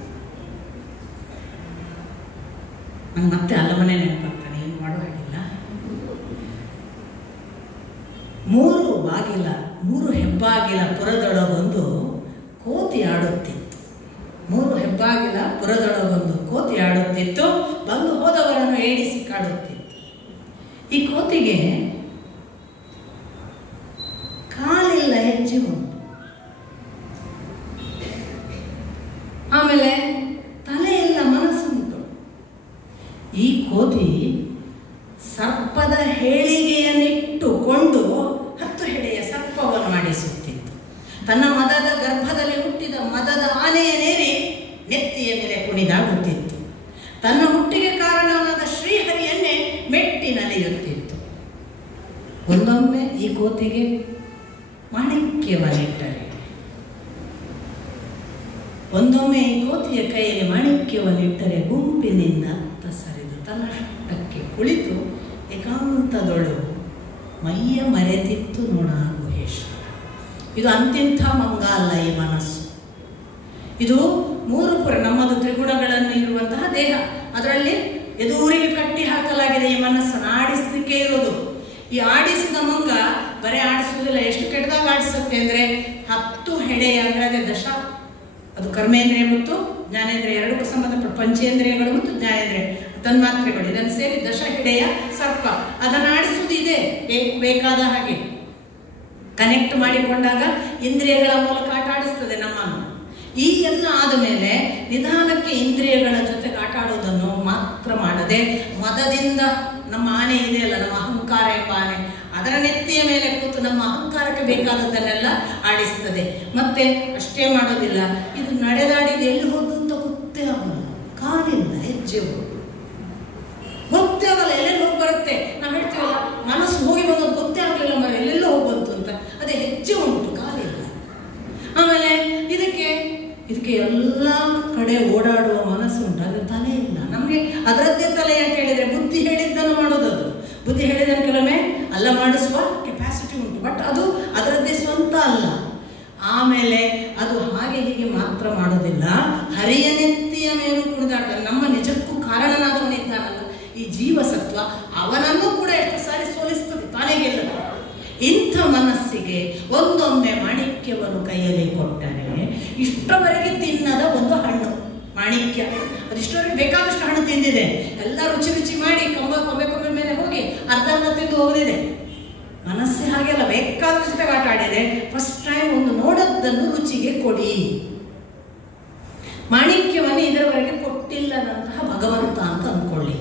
ನಂಗೆ ಮತ್ತೆ ಅಲ್ಲಮನೆ ನೆನಪಾಗ್ತಾನೆ, ಏನು ಮಾಡೋ ಹಾಗಿಲ್ಲ. 3 ಹೆಬ್ಬಾಗಿಲ ಪುರದೊಳಗೊಂದು ಕೋತಿ ಆಡುತ್ತಿತ್ತು. 3 ಹೆಬ್ಬಾಗಿಲ ಪುರದೊಳಗೊಂದು ಕೋತಿ ಆಡುತ್ತಿತ್ತು, ಬಂದು ಹೋದವರನ್ನು ಏಡಿಸಿ ಕಾಡುತ್ತಿತ್ತು. ಈ ಕೋತಿಗೆ ಕಾಲಿಲ್ಲ, ಹೆಜ್ಜೆ ಉಂಟು. ಆಮೇಲೆ ತಲೆ ಇಲ್ಲ, ಮನಸ್ಸುಂಟು. ಈ ಕೋತಿ ಸರ್ಪದ ಹೇಳಿಗೆಯನ್ನಿಟ್ಟುಕೊಂಡು 10 ಹೆಡೆಯ ಸರ್ಪವನ್ನು ಮಾಡಿಸುತ್ತಿತ್ತು. ತನ್ನ ಮದದ ಗರ್ಭದಲ್ಲಿ ಹುಟ್ಟಿದ ಮದದ ಆನೆಯನೇರಿ ನೆತ್ತಿಯ ಮೇಲೆ ಕುಣಿದಾಡುತ್ತಿತ್ತು. ತನ್ನ ಹುಟ್ಟಿಗೆ ಕಾರಣವಾದ ಶ್ರೀಹರಿಯನ್ನೇ ಮೆಟ್ಟಿ ನಲಿಯುತ್ತಿತ್ತು. ಒಂದೊಮ್ಮೆ ಈ ಕೋತಿಗೆ ಮಾಣಿಕ್ಯವನ್ನಿಟ್ಟರೆ, ಒಂದೊಮ್ಮೆ ಈ ಕೋತಿಯ ಕೈಯಲ್ಲಿ ಮಾಣಿಕ್ಯವನ್ನಿಟ್ಟರೆ ಗುಂಪಿನಿಂದ ಅತ್ತ ಸರಿದು ತನ್ನಷ್ಟಕ್ಕೆ ಕುಳಿತು ಏಕಾಂತದೊಳು ಮೈಯ ಮರೆತಿತ್ತು ನೋಡ ಗುಹೇಶ್ವರ. ಇದು ಅಂತಿಂಥ ಮಂಗ ಅಲ್ಲ ಈ ಮನಸ್ಸು. ಇದು 3 ಪುರ, ನಮ್ಮದು ತ್ರಿಗುಣಗಳನ್ನು ಇರುವಂತಹ ದೇಹ, ಅದರಲ್ಲಿ ಎದುರಿಗೆ ಕಟ್ಟಿ ಹಾಕಲಾಗಿದೆ ಈ ಮನಸ್ಸನ್ನು. ಆಡಿಸಲಿಕ್ಕೆ ಇರೋದು. ಈ ಆಡಿಸಿದ ಮಂಗ ಬರೀ ಆಡಿಸುವುದಿಲ್ಲ, ಎಷ್ಟು ಕೆಟ್ಟದಾಗ ಆಡಿಸುತ್ತೆ ಅಂದರೆ 10 ಹೆಡೆಯ, ಅಂದರೆ ಅದೇ ದಶ, ಅದು ಕರ್ಮೇಂದ್ರಿಯ ಮತ್ತು ಜ್ಞಾನೇಂದ್ರಿಯ ಎರಡಕ್ಕೂ ಸಂಬಂಧಪಟ್ಟ ಪಂಚೇಂದ್ರಿಯಗಳು ಮತ್ತು ಜ್ಞಾನೇಂದ್ರಿಯ ತನ್ಮಾತ್ರೆಗಳು, ಇದನ್ನು ಸೇರಿ 10 ಹೆಡೆಯ ಸರ್ಪ. ಅದನ್ನು ಆಡಿಸುವುದು ಇದೆ, ಬೇಕಾದ ಹಾಗೆ ಕನೆಕ್ಟ್ ಮಾಡಿಕೊಂಡಾಗ ಇಂದ್ರಿಯಗಳ ಮೂಲಕ ಆಟ ಆಡಿಸ್ತದೆ ನಮ್ಮನ್ನು. ಈ ಎಲ್ಲ ಆದ ಮೇಲೆ ನಿಧಾನಕ್ಕೆ ಇಂದ್ರಿಯಗಳ ಜೊತೆಗೆ ಆಟ ಆಡೋದನ್ನು ಮಾತ್ರ ಮಾಡದೆ, ಮದದಿಂದ ನಮ್ಮ ಆನೆ ಇದೆಯಲ್ಲ, ನಮ್ಮ ಅಹಂಕಾರ ಎಂಬ ಆನೆ, ಅದರ ನೆತ್ತಿಯ ಮೇಲೆ ಕೂತು ನಮ್ಮ ಅಹಂಕಾರಕ್ಕೆ ಬೇಕಾದದ್ದನ್ನೆಲ್ಲ ಆಡಿಸ್ತದೆ. ಮತ್ತೆ ಅಷ್ಟೇ ಮಾಡೋದಿಲ್ಲ, ಇದು ನಡೆದಾಡಿದ ಎಲ್ಲಿ ಹೋದ್ದು ಅಂತ ಗೊತ್ತೇ ಆಗಲ್ಲ, ಕಾಲಿಂದ ಹೆಜ್ಜೆ ಗೊತ್ತೇ ಆಗಲ್ಲ, ಎಲ್ಲೆಲ್ಲಿ ಹೋಗಿ ಬರುತ್ತೆ. ನಾವು ಸರ್ವಸ್ವ ಅವನನ್ನು ಕೂಡ ಎಷ್ಟು ಸಾರಿ ಸೋಲಿಸ್ತದೆ, ತಾನೇ ಗೆಲ್ಲದು. ಇಂಥ ಮನಸ್ಸಿಗೆ ಒಂದೊಮ್ಮೆ ಮಾಣಿಕ್ಯವನ್ನು ಕೈಯಲ್ಲಿ ಕೊಟ್ಟರೆ ಇಷ್ಟವರೆಗೆ ತಿನ್ನದ ಒಂದು ಹಣ್ಣು ಮಾಣಿಕ್ಯ, ಅದಿಷ್ಟವರೆಗೆ ಬೇಕಾದಷ್ಟು ಹಣ್ಣು ತಿಂದಿದೆ, ಎಲ್ಲ ರುಚಿ ರುಚಿ ಮಾಡಿ ಕೊಬ್ಬೆ ಮೇಲೆ ಹೋಗಿ ಅರ್ಧ ತಿಂದು ಹೋಗದಿದೆ. ಮನಸ್ಸೇ ಹಾಗೆಲ್ಲ ಬೇಕಾದಷ್ಟು ಆಟ ಆಡಿದೆ. ಫಸ್ಟ್ ಟೈಮ್ ಒಂದು ನೋಡದ್ದನ್ನು ರುಚಿಗೆ ಕೊಡಿ. ಮಾಣಿಕ್ಯವನ್ನು ಇದರವರೆಗೆ ಕೊಟ್ಟಿಲ್ಲದಂತಹ ಭಗವಂತ ಅಂತ ಅಂದ್ಕೊಳ್ಳಿ.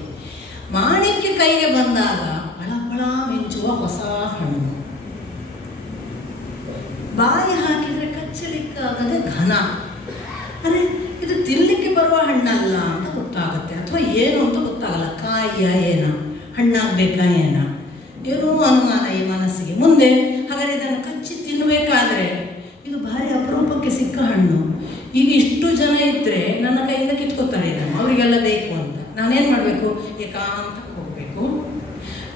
ಮಾಣಿಕ್ಯ ಕೈಗೆ ಬಂದಾಗ ಬಳ ಮಿಂಚುವ ಹೊಸ ಹಣ್ಣು, ಬಾಯಿ ಹಾಕಿದ್ರೆ ಕಚ್ಚಲಿಕ್ಕಾಗದೆ ಘನ. ಅರೆ ಇದು ತಿನ್ನಲಿಕ್ಕೆ ಬರುವ ಹಣ್ಣಲ್ಲ ಅಂತ ಗೊತ್ತಾಗುತ್ತೆ, ಅಥವಾ ಏನು ಅಂತ ಗೊತ್ತಾಗಲ್ಲ. ಕಾಯಿಯ ಏನ, ಹಣ್ಣಾಗಬೇಕಾ ಏನೋ ಅನುಮಾನ ಈ ಮನಸ್ಸಿಗೆ. ಮುಂದೆ ಹಾಗಾದ್ರೆ ಇದನ್ನು ಕಚ್ಚಿ ತಿನ್ನಬೇಕಾದ್ರೆ ಇದು ಭಾರಿ ಅಪರೂಪಕ್ಕೆ ಸಿಕ್ಕ ಹಣ್ಣು, ಈಗ ಇಷ್ಟು ಜನ ಇದ್ರೆ ನನ್ನ ಕೈಯಿಂದ ಕಿತ್ಕೋತಾರೆ ಇದನ್ನು, ಅವರಿಗೆಲ್ಲ ಬೇಕು ಅಂತ. ನಾನೇನು ಮಾಡಬೇಕು? ಏಕಾಂತಕ್ಕೆ ಹೋಗಬೇಕು.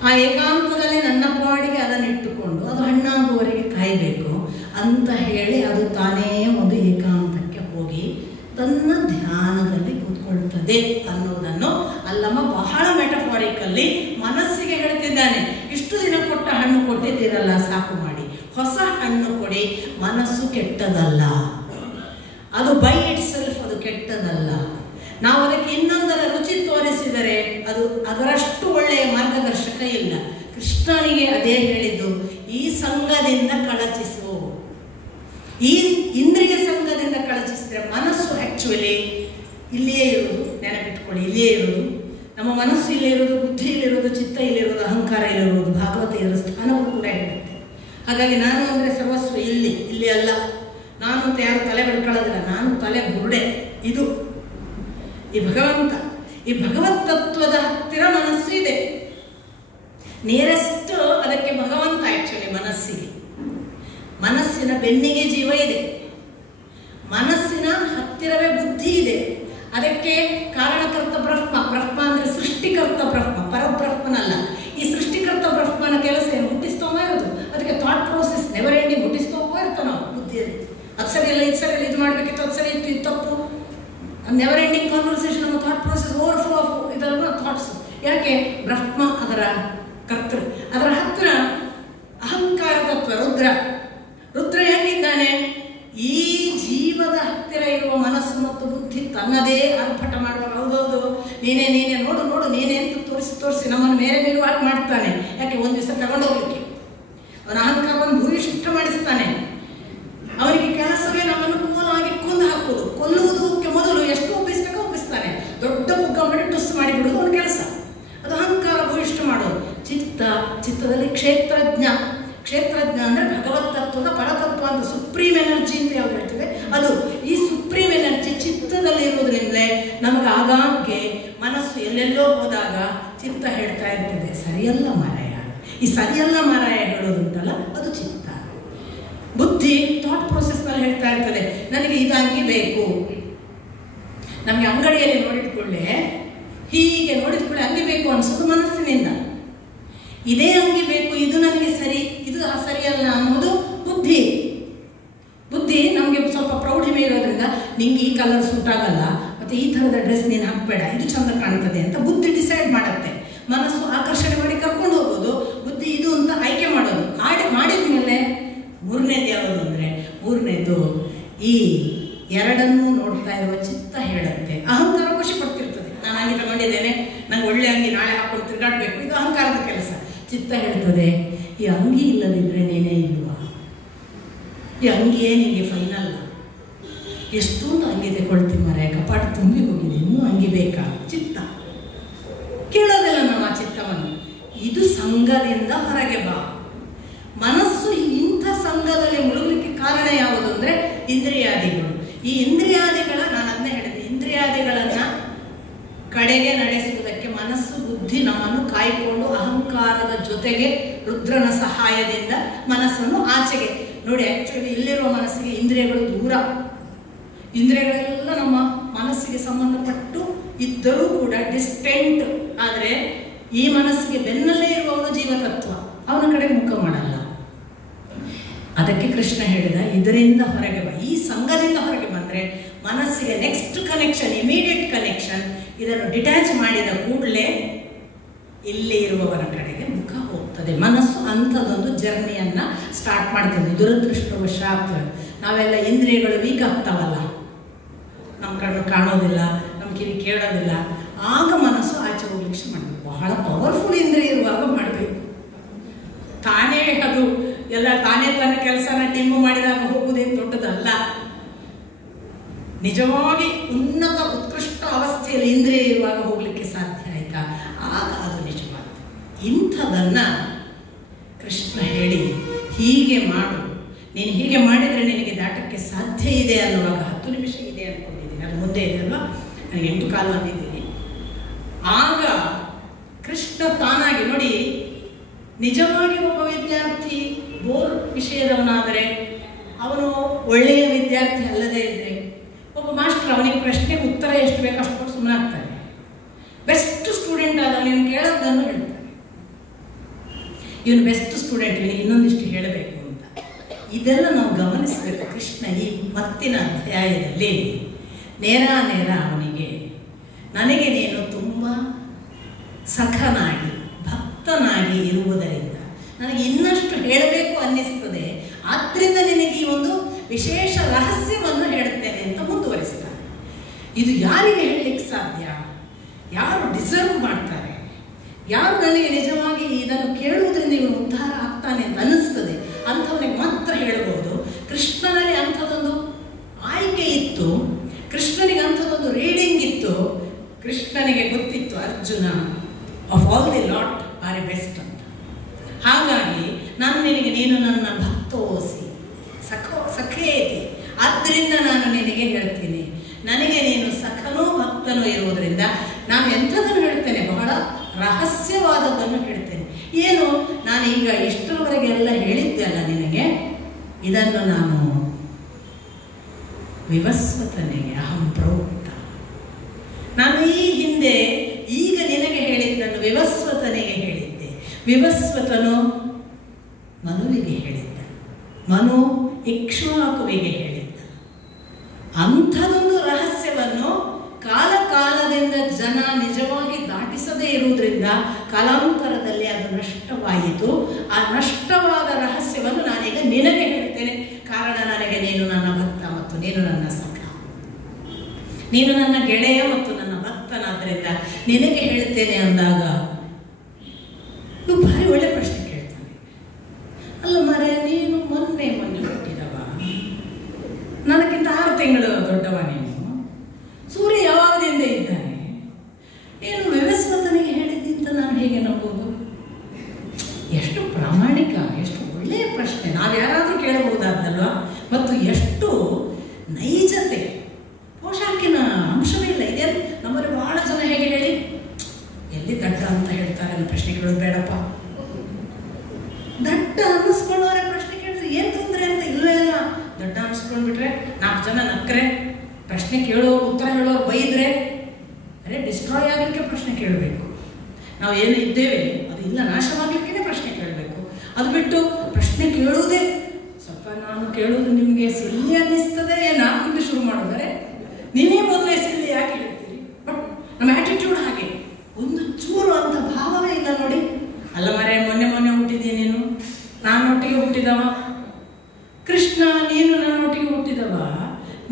ಆ ಏಕಾಂತದಲ್ಲಿ ನನ್ನ ಪಾಡಿಗೆ ಅದನ್ನು ಇಟ್ಟುಕೊಂಡು ಅದು ಹಣ್ಣಾಗುವವರೆಗೆ ಕಾಯಬೇಕು ಅಂತ ಹೇಳಿ ಅದು ತಾನೇ ಒಂದು ಏಕಾಂತಕ್ಕೆ ಹೋಗಿ ತನ್ನ ಧ್ಯಾನದಲ್ಲಿ ಕೂತ್ಕೊಳ್ತದೆ ಅನ್ನೋದನ್ನು ಅಲ್ಲಮ್ಮ ಬಹಳ ಮೆಟಫಾರಿಕಲ್ಲಿ ಮನಸ್ಸಿಗೆ ಹೇಳ್ತಿದ್ದಾನೆ. ಇಷ್ಟು ದಿನ ಕೊಟ್ಟ ಹಣ್ಣು ಕೊಟ್ಟಿದ್ದೀರಲ್ಲ, ಸಾಕು ಮಾಡಿ, ಹೊಸ ಹಣ್ಣು ಕೊಡಿ. ಮನಸ್ಸು ಕೆಟ್ಟದಲ್ಲ, ಅದು ಬೈ ಇಟ್ ಸೆಲ್ಫ್ ಅದು ಕೆಟ್ಟದಲ್ಲ. ನಾವು ಅದಕ್ಕೆ ಇನ್ನೊಂದರ ರುಚಿ ತೋರಿಸಿದರೆ ಅದು ಅದರಷ್ಟು ಒಳ್ಳೆಯ ಮಾರ್ಗದರ್ಶಕ ಇಲ್ಲ. ಕೃಷ್ಣನಿಗೆ ಅದೇ ಹೇಳಿದ್ದು, ಈ ಸಂಘದಿಂದ ಕಳಚಿಸು. ಈ ಇಂದ್ರಿಯ ಸಂಘದಿಂದ ಕಳಚಿಸಿದ್ರೆ ಮನಸ್ಸು ಆ್ಯಕ್ಚುಲಿ ಇಲ್ಲಿಯೇ ಇರೋದು, ನೆನಪಿಟ್ಕೊಳ್ಳಿ, ಇಲ್ಲಿಯೇ ಇರೋದು. ನಮ್ಮ ಮನಸ್ಸು ಇಲ್ಲೇ ಇರೋದು, ಬುದ್ಧಿ ಇಲ್ಲಿರೋದು, ಚಿತ್ತ ಇಲ್ಲಿರೋದು, ಅಹಂಕಾರ ಇಲ್ಲಿರೋದು, ಭಾಗವತ ಇದರ ಸ್ಥಾನವನ್ನು ಕೂಡ ಹೇಳುತ್ತೆ. ಹಾಗಾಗಿ ನಾನು ಅಂದರೆ ಸರ್ವಸ್ವ ಇಲ್ಲಿ ಅಲ್ಲ. ನಾನು ಅಂತ ಯಾರು ತಲೆ ಬೆಳ್ಕೊಳ್ಳೋದಿಲ್ಲ, ನಾನು ತಲೆ ಬುರುಡೆ. ಇದು ಈ ಭಗವಂತ, ಈ ಭಗವತ್ ತತ್ವದ ಹತ್ತಿರ ಮನಸ್ಸು ಇದೆ. ನಿಯರೆಸ್ಟ್ ಅದಕ್ಕೆ ಭಗವಂತ ಆ್ಯಕ್ಚುಲಿ ಮನಸ್ಸಿಗೆ. ಮನಸ್ಸಿನ ಬೆನ್ನಿಗೆ ಜೀವ ಇದೆ, ಮನಸ್ಸಿನ ಹತ್ತಿರವೇ ಬುದ್ಧಿ ಇದೆ. ಅದಕ್ಕೆ ಕಾರಣಕರ್ತ ಬ್ರಹ್ಮ, ಬ್ರಹ್ಮ ಅಂದರೆ ಸೃಷ್ಟಿಕರ್ತ ಬ್ರಹ್ಮ, ಪರಬ್ರಹ್ಮನಲ್ಲ. ಈ ಸೃಷ್ಟಿಕರ್ತ ಬ್ರಹ್ಮನ ಕೆಲಸ ಏನು? ಹುಟ್ಟಿಸ್ತೋಮ ಇರೋದು. ಅದಕ್ಕೆ ಥಾಟ್ ಪ್ರೋಸೆಸ್ ನೆವರ್ ಎಂಡಿಂಗ್, ಹುಟ್ಟಿಸ್ತೋಮ ಇರ್ತಾವೆ ನಾವು ಬುದ್ಧಿಯಲ್ಲಿ. ಅದು ಸರಿ ಇಲ್ಲ, ಇದು ಸರಿ ಇಲ್ಲ, ಇದು ಮಾಡಬೇಕಿತ್ತು, ಅದು ಸರಿ ಇತ್ತು, ಇದು ತಪ್ಪು. ನೆವರ್ ಎಂಡಿಂಗ್ ಕಾನ್ವರ್ಸೇಷನ್, ನಮ್ಮ ಥಾಟ್ ಪ್ರೋಸೆಸ್, ಓವರ್ಫ್ಲೋ ಆಫ್ ಇದೆಲ್ಲ ಥಾಟ್ಸ್. ಯಾಕೆ? ಬ್ರಹ್ಮ ಅದರ ಕರ್ತೃ. ಅದರ ಹತ್ತಿರ ಅಹಂಕಾರ ತತ್ವ ರುದ್ರ ಹೇಗಿದ್ದಾನೆ? ಈ ಜೀವದ ಹತ್ತಿರ ಇರುವ ಮನಸ್ಸು ಮತ್ತು ಬುದ್ಧಿ ತನ್ನದೇ ಆರ್ಭಟ ಮಾಡುವಾಗ, ಹೌದೌದು ನೀನೇ ನೋಡು ನೀನೇ ಅಂತ ತೋರಿಸಿ ನಮ್ಮನ್ನು ಮೇರೆ ಹಾಗೆ ಮಾಡ್ತಾನೆ. ಯಾಕೆ? ಒಂದು ದಿವಸ ತಗೊಂಡೋಗ್ಲಿಕ್ಕೆ ಅವನ ಅಹಂಕಾರವನ್ನು ಭೂಯಿಷ್ಠ ಮಾಡಿಸ್ತಾನೆ. ಅವನಿಗೆ ಕೆಲಸವೇ ನಮ್ಮನ್ನು ಕೂಲಾಗಿ ಕೊಂದು ಹಾಕುವುದು, ಕೊಲ್ಲುವುದಕ್ಕೆ ಮೊದಲು ಎಷ್ಟು ಒಪ್ಪಿಸ್ಬೇಕೋ ಒಪ್ಪಿಸ್ತಾನೆ. ದೊಡ್ಡ ಮುಗ್ಗ ಮಾಡಿ ಟುಸ್ ಮಾಡಿಬಿಡುವುದು ಅವನ ಕೆಲಸ. ಅದು ಅಹಂಕಾರ ಭೂಯಿಷ್ಠ ಮಾಡೋದು. ಚಿತ್ತದಲ್ಲಿ ಕ್ಷೇತ್ರಜ್ಞ ಅಂದರೆ ಭಗವತ್ ತತ್ವದ ಪರತತ್ವ ಅಂತ, ಸುಪ್ರೀಂ ಎನರ್ಜಿ ಅಂತ ಯಾವ್ದು ಹೇಳ್ತದೆ ಅದು. ಈ ಸುಪ್ರೀಂ ಎನರ್ಜಿ ಚಿತ್ತದಲ್ಲಿ ಇರುವುದರಿಂದಲೇ ನಮಗೆ ಆಗಾಗ್ಗೆ ಮನಸ್ಸು ಎಲ್ಲೆಲ್ಲೋ ಹೋದಾಗ ಚಿತ್ತ ಹೇಳ್ತಾ ಇರ್ತದೆ, ಸರಿಯಲ್ಲ ಮಾರಾಯ. ಈ ಸರಿಯಲ್ಲ ಮಾರಾಯ ಹೇಳೋದುಂಟಲ್ಲ, ಅದು ಚಿತ್ತ. ಬುದ್ಧಿ ಥಾಟ್ ಪ್ರೊಸೆಸ್ನಲ್ಲಿ ಹೇಳ್ತಾ ಇರ್ತದೆ, ನನಗೆ ಇದು ಅಂಗಿ ಬೇಕು. ನಮಗೆ ಅಂಗಡಿಯಲ್ಲಿ ನೋಡಿದ್ಕೊಳ್ಳೆ, ಹೀಗೆ ನೋಡಿದ್ಕೊಳ್ಳೆ ಅಂಗಿ ಬೇಕು ಅನಿಸೋದು ಮನಸ್ಸಿನಿಂದ. ಇದೇ ಅಂಗಿ ಬೇಕು, ಇದು ನನಗೆ ಸರಿ, ಇದು ಸರಿಯಲ್ಲ ಅನ್ನೋದು ಬುದ್ಧಿ. ನಮಗೆ ಸ್ವಲ್ಪ ಪ್ರೌಢಿಮೆ ಇರೋದ್ರಿಂದ ನಿಂಗೆ ಈ ಕಲರ್ ಸೂಟ್ ಆಗಲ್ಲ, ಮತ್ತು ಈ ಥರದ ಡ್ರೆಸ್ ನೀನು ಹಾಕಬೇಡ, ಇದು ಚಂದ ಕಾಣ್ತದೆ ಅಂತ ಬುದ್ಧಿ ಡಿಸೈಡ್ ಮಾಡುತ್ತೆ. ಮನಸ್ಸು ಆಕರ್ಷಣೆ ಮಾಡಿ ಕರ್ಕೊಂಡು ಹೋಗೋದು, ಬುದ್ಧಿ ಇದು ಅಂತ ಆಯ್ಕೆ ಮಾಡೋದು. ಮಾಡಿದ ಮೇಲೆ ಮೂರನೇದು ಯಾವುದು ಅಂದರೆ, ಮೂರನೇದು ಈ ಎರಡನ್ನೂ ನೋಡ್ತಾ ಇರುವ ಚಿತ್ತ ಹೇಳುತ್ತೆ. ಅಹಂಕಾರ ಖುಷಿ ಪಡ್ತಿರ್ತದೆ, ನಾನು ಅಂಗಿ ತಗೊಂಡಿದ್ದೇನೆ, ನಂಗೆ ಒಳ್ಳೆ ಅಂಗಿ ನಾಳೆ ಹಾಕೊಂಡು ತಿರುಗಾಡಬೇಕು, ಇದು ಅಹಂಕಾರದ ಕೆಲಸ. ಚಿತ್ತ ಹೇಳ್ತದೆ, ಈ ಅಂಗಿ ಇಲ್ಲದಿದ್ದರೆ ನೀನೇ ಇಲ್ವಾ, ಈ ಅಂಗಿಯೇ ನಿಮಗೆ ಫೈನಲ್ಲ, ಎಷ್ಟೊಂದು ಅಂಗಿ ತಗೊಳ್ತೀನಿ ಮರೆ, ಕಪಾಟ ತುಂಬಿ ಹೋಗಿದೆ, ಇನ್ನೂ ಅಂಗಿ ಬೇಕಾ? ಚಿತ್ತ ಕೇಳೋದಿಲ್ಲ ನಾವು ಆ ಚಿತ್ತವನ್ನು. ಇದು ಸಂಘದಿಂದ ಹೊರಗೆ ಬಾ. ಮನಸ್ಸು ಇಂಥ ಸಂಘದಲ್ಲಿ ಮುಳುಗಲಿಕ್ಕೆ ಕಾರಣ ಯಾವುದು ಅಂದರೆ ಇಂದ್ರಿಯಾದಿಗಳು. ಈ ಇಂದ್ರಿಯಾದಿಗಳ, ನಾನು ಅದನ್ನೇ ಹೇಳಿದೆ, ಇಂದ್ರಿಯಾದಿಗಳನ್ನು ಕಡೆಗೆ ನಡೆಸುವುದಕ್ಕೆ ಮನಸ್ಸು ಬುದ್ಧಿ ನಮ್ಮನ್ನು ಕಾಯ್ಕೊಂಡು ಅಹಂಕಾರದ ಜೊತೆಗೆ ರುದ್ರನ ಸಹಾಯದಿಂದ ಮನಸ್ಸನ್ನು ಆಚೆಗೆ ನೋಡಿ. ಆ್ಯಕ್ಚುಲಿ ಇಲ್ಲಿರುವ ಮನಸ್ಸಿಗೆ ಇಂದ್ರಿಯಗಳು ದೂರ, ಇಂದ್ರಿಯಗಳೆಲ್ಲ ನಮ್ಮ ಮನಸ್ಸಿಗೆ ಸಂಬಂಧಪಟ್ಟು ಇದ್ದರೂ ಕೂಡ ಡಿಸ್ಟೆಂಟ್. ಆದರೆ ಈ ಮನಸ್ಸಿಗೆ ಬೆನ್ನಲ್ಲೇ ಇರುವವನು ಜೀವತತ್ವ, ಅವನ ಕಡೆಗೆ ಮುಖ ಮಾಡಲ್ಲ. ಅದಕ್ಕೆ ಕೃಷ್ಣ ಹೇಳಿದ, ಇದರಿಂದ ಹೊರಗೆ ಬಾ. ಈ ಸಂಘದಿಂದ ಹೊರಗೆ ಬಂದರೆ ಮನಸ್ಸಿಗೆ ನೆಕ್ಸ್ಟ್ ಕನೆಕ್ಷನ್, ಇಮಿಡಿಯೇಟ್ ಕನೆಕ್ಷನ್. ಇದನ್ನು ಡಿಟ್ಯಾಚ್ ಮಾಡಿದ ಕೂಡಲೇ ಇಲ್ಲಿ ಇರುವವರ ಕಡೆಗೆ ಮುಖ ಹೋಗ್ತದೆ. ಮನಸ್ಸು ಅಂಥದ್ದೊಂದು ಜರ್ನಿಯನ್ನು ಸ್ಟಾರ್ಟ್ ಮಾಡ್ತದೆ. ದುರದೃಷ್ಟವಶಾತ್ ನಾವೆಲ್ಲ ಇಂದ್ರಿಯಗಳು ವೀಕ್ ಆಗ್ತಾವಲ್ಲ, ನಮ್ಮ ಕಣ್ಣು ಕಾಣೋದಿಲ್ಲ, ನಮ್ಮ ಕಿವಿ ಕೇಳೋದಿಲ್ಲ, ಆಗ ಮನಸ್ಸು ಆಚೆ ಹೋಗ್ಲಿಕ್ಕೆ ಮಾಡಬೇಕು. ಬಹಳ ಪವರ್ಫುಲ್ ಇಂದ್ರಿಯ ಇರುವಾಗ ಮಾಡಬೇಕು. ತಾನೇ ಅದು ಎಲ್ಲ ತಾನೇ ತನ್ನ ಕೆಲಸನ ಟಿಮ್ಮು ಮಾಡಿದಾಗ ಹೋಗುವುದೇನು ದೊಡ್ಡದಲ್ಲ. ನಿಜವಾಗಿ ಉನ್ನತ ಉತ್ಕೃಷ್ಟ ಅವಸ್ಥೆಯಲ್ಲಿ ಇಂದ್ರಿಯ ಇರುವಾಗ ಹೋಗ್ಲಿಕ್ಕೆ ಸಾಧ್ಯ ಆಯ್ತಾ? ಆಗ ಅದು ನಿಜವಾದ. ಇಂಥದನ್ನು ಕೃಷ್ಣ ಹೇಳಿ ಹೀಗೆ ಮಾಡು, ನೀನು ಹೀಗೆ ಮಾಡಿದರೆ ನಿನಗೆ ದಾಟಕ್ಕೆ ಸಾಧ್ಯ ಇದೆ ಅನ್ನುವಾಗ 10 ನಿಮಿಷ ಇದೆ ಅಂದ್ಕೊಂಡಿದ್ದೀನಿ, ಅದು ಮುಂದೆ ಇದೆ ಅಲ್ವಾ, ನಾನು 8 ಕಾಲು ಅಂದಿದ್ದೀನಿ. ಆಗ ಕೃಷ್ಣ ತಾನಾಗಿ ನೋಡಿ, ನಿಜವಾಗಿ ಒಬ್ಬ ವಿದ್ಯಾರ್ಥಿ ಬೋರ್ ವಿಷಯದವನಾದರೆ, ಅವನು ಒಳ್ಳೆಯ ವಿದ್ಯಾರ್ಥಿ ಅಲ್ಲದೇ ಇದ್ದರೆ, ಒಬ್ಬ ಮಾಸ್ಟರ್ ಅವನಿಗೆ ಪ್ರಶ್ನೆಗೆ ಉತ್ತರ ಎಷ್ಟು ಬೇಕು ಅಷ್ಟು ಕೊಟ್ಟು ಸುಮ್ಮನೆ ಆಗ್ತಾನೆ. ಬೆಸ್ಟ್ ಸ್ಟೂಡೆಂಟ್ ಆದವನು ಇವನು ಕೇಳೋದನ್ನು ಹೇಳ್ತಾನೆ. ಇವನು ಬೆಸ್ಟ್ ಸ್ಟೂಡೆಂಟ್, ಇವನಿಗೆ ಇನ್ನೊಂದಿಷ್ಟು ಹೇಳಬೇಕು ಅಂತ. ಇದೆಲ್ಲ ನಾವು ಗಮನಿಸಬೇಕು. ಕೃಷ್ಣ ಈ ಮತ್ತಿನ ಅಧ್ಯಾಯದಲ್ಲಿ ನೇರ ಅವನಿಗೆ, ನನಗೆ ನೀನು ತುಂಬ ಸಖನಾಗಿ ಭಕ್ತನಾಗಿ ಇರುವುದರಿಂದ ನನಗೆ ಇನ್ನಷ್ಟು ಹೇಳಬೇಕು ಅನ್ನಿಸ್ತದೆ, ಆದ್ದರಿಂದ ನಿನಗೆ ಈ ಒಂದು ವಿಶೇಷ ರಹಸ್ಯವನ್ನು ಹೇಳುತ್ತೇನೆ ಅಂತ ಮುಂದುವರಿಸ್ತಾನೆ. ಇದು ಯಾರಿಗೆ ಹೇಳಲಿಕ್ಕೆ ಸಾಧ್ಯ? ಯಾರು ಡಿಸರ್ವ್ ಮಾಡ್ತಾರೆ, ಯಾರು ನನಗೆ ನಿಜವಾಗಿ ಇದನ್ನು ಕೇಳುವುದರಿಂದ ಇವನು ಉದ್ಧಾರ ಆಗ್ತಾನೆ ಅಂತ ಅನ್ನಿಸ್ತದೆ, ಅಂಥವನಿಗೆ ಮಾತ್ರ ಹೇಳಬಹುದು. ಕೃಷ್ಣನಲ್ಲಿ ಅಂಥದ್ದೊಂದು ಆಯ್ಕೆ ಇತ್ತು, ಕೃಷ್ಣನಿಗೆ ಅಂಥದ್ದೊಂದು ರೀಡಿಂಗ್ ಇತ್ತು. ಕೃಷ್ಣನಿಗೆ ಗೊತ್ತಿತ್ತು Arjuna of all the lot are a best ಅಂತ. ಹಾಗಾಗಿ ನೀನು ನನ್ನ ಭಕ್ತೋಸಿ ಸಖೇತಿ, ಆದ್ದರಿಂದ ನಾನು ನಿನಗೆ ಹೇಳ್ತೀನಿ, ನನಗೆ ನೀನು ಸಖನೂ ಭಕ್ತನೂ ಇರುವುದರಿಂದ ನಾನು ಎಂಥದನ್ನು ಹೇಳ್ತೇನೆ, ಬಹಳ ರಹಸ್ಯವಾದದ್ದನ್ನು ಹೇಳ್ತೇನೆ. ಏನು ನಾನು ಈಗ ಇಷ್ಟರವರೆಗೆಲ್ಲ ಹೇಳಿದ್ದೆ ಅಲ್ಲ ನಿನಗೆ, ಇದನ್ನು ನಾನು ವಿವಸ್ವತನಿಗೆ ಅಹಂ ಪ್ರೋಕ್ತ, ನಾನು ಈ ಹಿಂದೆ ಈಗ ನಿನಗೆ ಹೇಳಿದ್ದನ್ನು ವಿವಸ್ವತನಿಗೆ ಹೇಳಿದ್ದೆ. ವಿವಸ್ವತನು ಮನುವಿಗೆ ಹೇಳಿದ್ದ, ಮನು ಇಕ್ಷ್ವಾಕುವಿಗೆ ಹೇಳಿದ್ದ. ಅಂಥದೊಂದು ರಹಸ್ಯವನ್ನು ಕಾಲದಿಂದ ಜನ ನಿಜವಾಗಿ ದಾಟಿಸದೇ ಇರುವುದರಿಂದ ಕಾಲಾಂತರದಲ್ಲಿ ಅದು ನಷ್ಟವಾಯಿತು. ಆ ನಷ್ಟವಾದ ರಹಸ್ಯವನ್ನು ನಾನೀಗ ನಿನಗೆ ಹೇಳ್ತೇನೆ. ಕಾರಣ ನನಗೆ ನೀನು ನನ್ನ ಭಕ್ತ ಮತ್ತು ನೀನು ನನ್ನ ಸಖ, ನೀನು ನನ್ನ ಗೆಳೆಯ ಮತ್ತು ನನ್ನ ಭಕ್ತನಾದ್ದರಿಂದ ನಿನಗೆ ಹೇಳ್ತೇನೆ ಅಂದಾಗ ನೀವು ಭಾರಿ ಒಳ್ಳೆ ಪ್ರಶ್ನೆ ಕೇಳ್ತಾನೆ. ಅಲ್ಲ ಮರೆ, ನೀನು ಮೊನ್ನೆ ಹುಟ್ಟಿದವ, ನನಗಿಂತ 6 ತಿಂಗಳು ದೊಡ್ಡವ, ನೀನು ಸೂರ್ಯ ಯಾವಾಗದಿಂದ ಇದ್ದಾನೆ, ನೀನು ವಿವಸ್ವತನಿಗೆ ಹೇಳಿದ್ದಿಂತ ನಾನು ಹೇಗೆ ನಂಬೋದು? ಎಷ್ಟು ಪ್ರಾಮಾಣಿಕ, ಎಷ್ಟು ಒಳ್ಳೆಯ ಪ್ರಶ್ನೆ, ನಾವು ಯಾರಾದರೂ ಕೇಳಬಹುದಾದಲ್ವಾ? ಮತ್ತು ಎಷ್ಟು ನೈಜತೆ, ಪೋಷಾಕಿನ ಅಂಶವೇ ಇಲ್ಲ. ಇದೇನು ನಮ್ಮಲ್ಲಿ ಬಹಳ ಜನ ಹೇಗೆ ಹೇಳಿ, ಎಲ್ಲಿ ದಡ್ಡ ಅಂತ ಹೇಳ್ತಾರೆ ಅನ್ನೋ ಪ್ರಶ್ನೆ ಕೇಳೋದು ಬೇಡಪ್ಪ. ದಡ್ಡ ಅನ್ನಿಸ್ಕೊಳ್ಳೋರೆ ಪ್ರಶ್ನೆ ಕೇಳಿದ್ರೆ ಏನು ತೊಂದರೆ ಅಂತ ಇಲ್ಲ. ದಡ್ಡ ಅನ್ನಿಸ್ಕೊಂಡ್ಬಿಟ್ರೆ 4 ಜನ ನಕ್ಕರೆ, ಪ್ರಶ್ನೆ ಕೇಳೋ ಉತ್ತರ ಹೇಳೋರು ಬೈದ್ರೆ, ಅರೆ ಡಿಸ್ಟ್ರಾಯ್ ಆಗಲಿಕ್ಕೆ ಪ್ರಶ್ನೆ ಕೇಳಬೇಕು. ನಾವು ಏನು ಇದ್ದೇವೆ ಅದು ಇಲ್ಲ ನಾಶವಾಗಲಿಕ್ಕೆ ಪ್ರಶ್ನೆ ಕೇಳಬೇಕು. ಅದು ಬಿಟ್ಟು ಪ್ರಶ್ನೆ ಕೇಳುವುದೇ ಸ್ವಲ್ಪ ನಾನು ಕೇಳೋದು ನಿಮಗೆ ಸಿಲ್ಲಿ ಅನ್ನಿಸ್ತದೆ ಅಂತ ಶುರು ಮಾಡಿದರೆ, ನೀವೇ ಮೊದಲೇ ಸಿಲ್ಲಿ ಯಾಕೆ ಹೇಳ್ತೀರಿ? ಬಟ್ ನಮ್ಮ ಆ್ಯಟಿಟ್ಯೂಡ್ ಹಾಗೆ, ಒಂದು ಚೂರು ಅಂತ ಭಾವವೇ ಇಲ್ಲ ನೋಡಿ. ಅಲ್ಲ ಮರೆ, ಮೊನ್ನೆ ಹುಟ್ಟಿದ್ದೀನಿ, ನೀನು ನಾನೊಟ್ಟಿಗೆ ಹುಟ್ಟಿದವ, ಕೃಷ್ಣ ನೀನು ನನ್ನೊಟ್ಟಿಗೆ ಹುಟ್ಟಿದವ,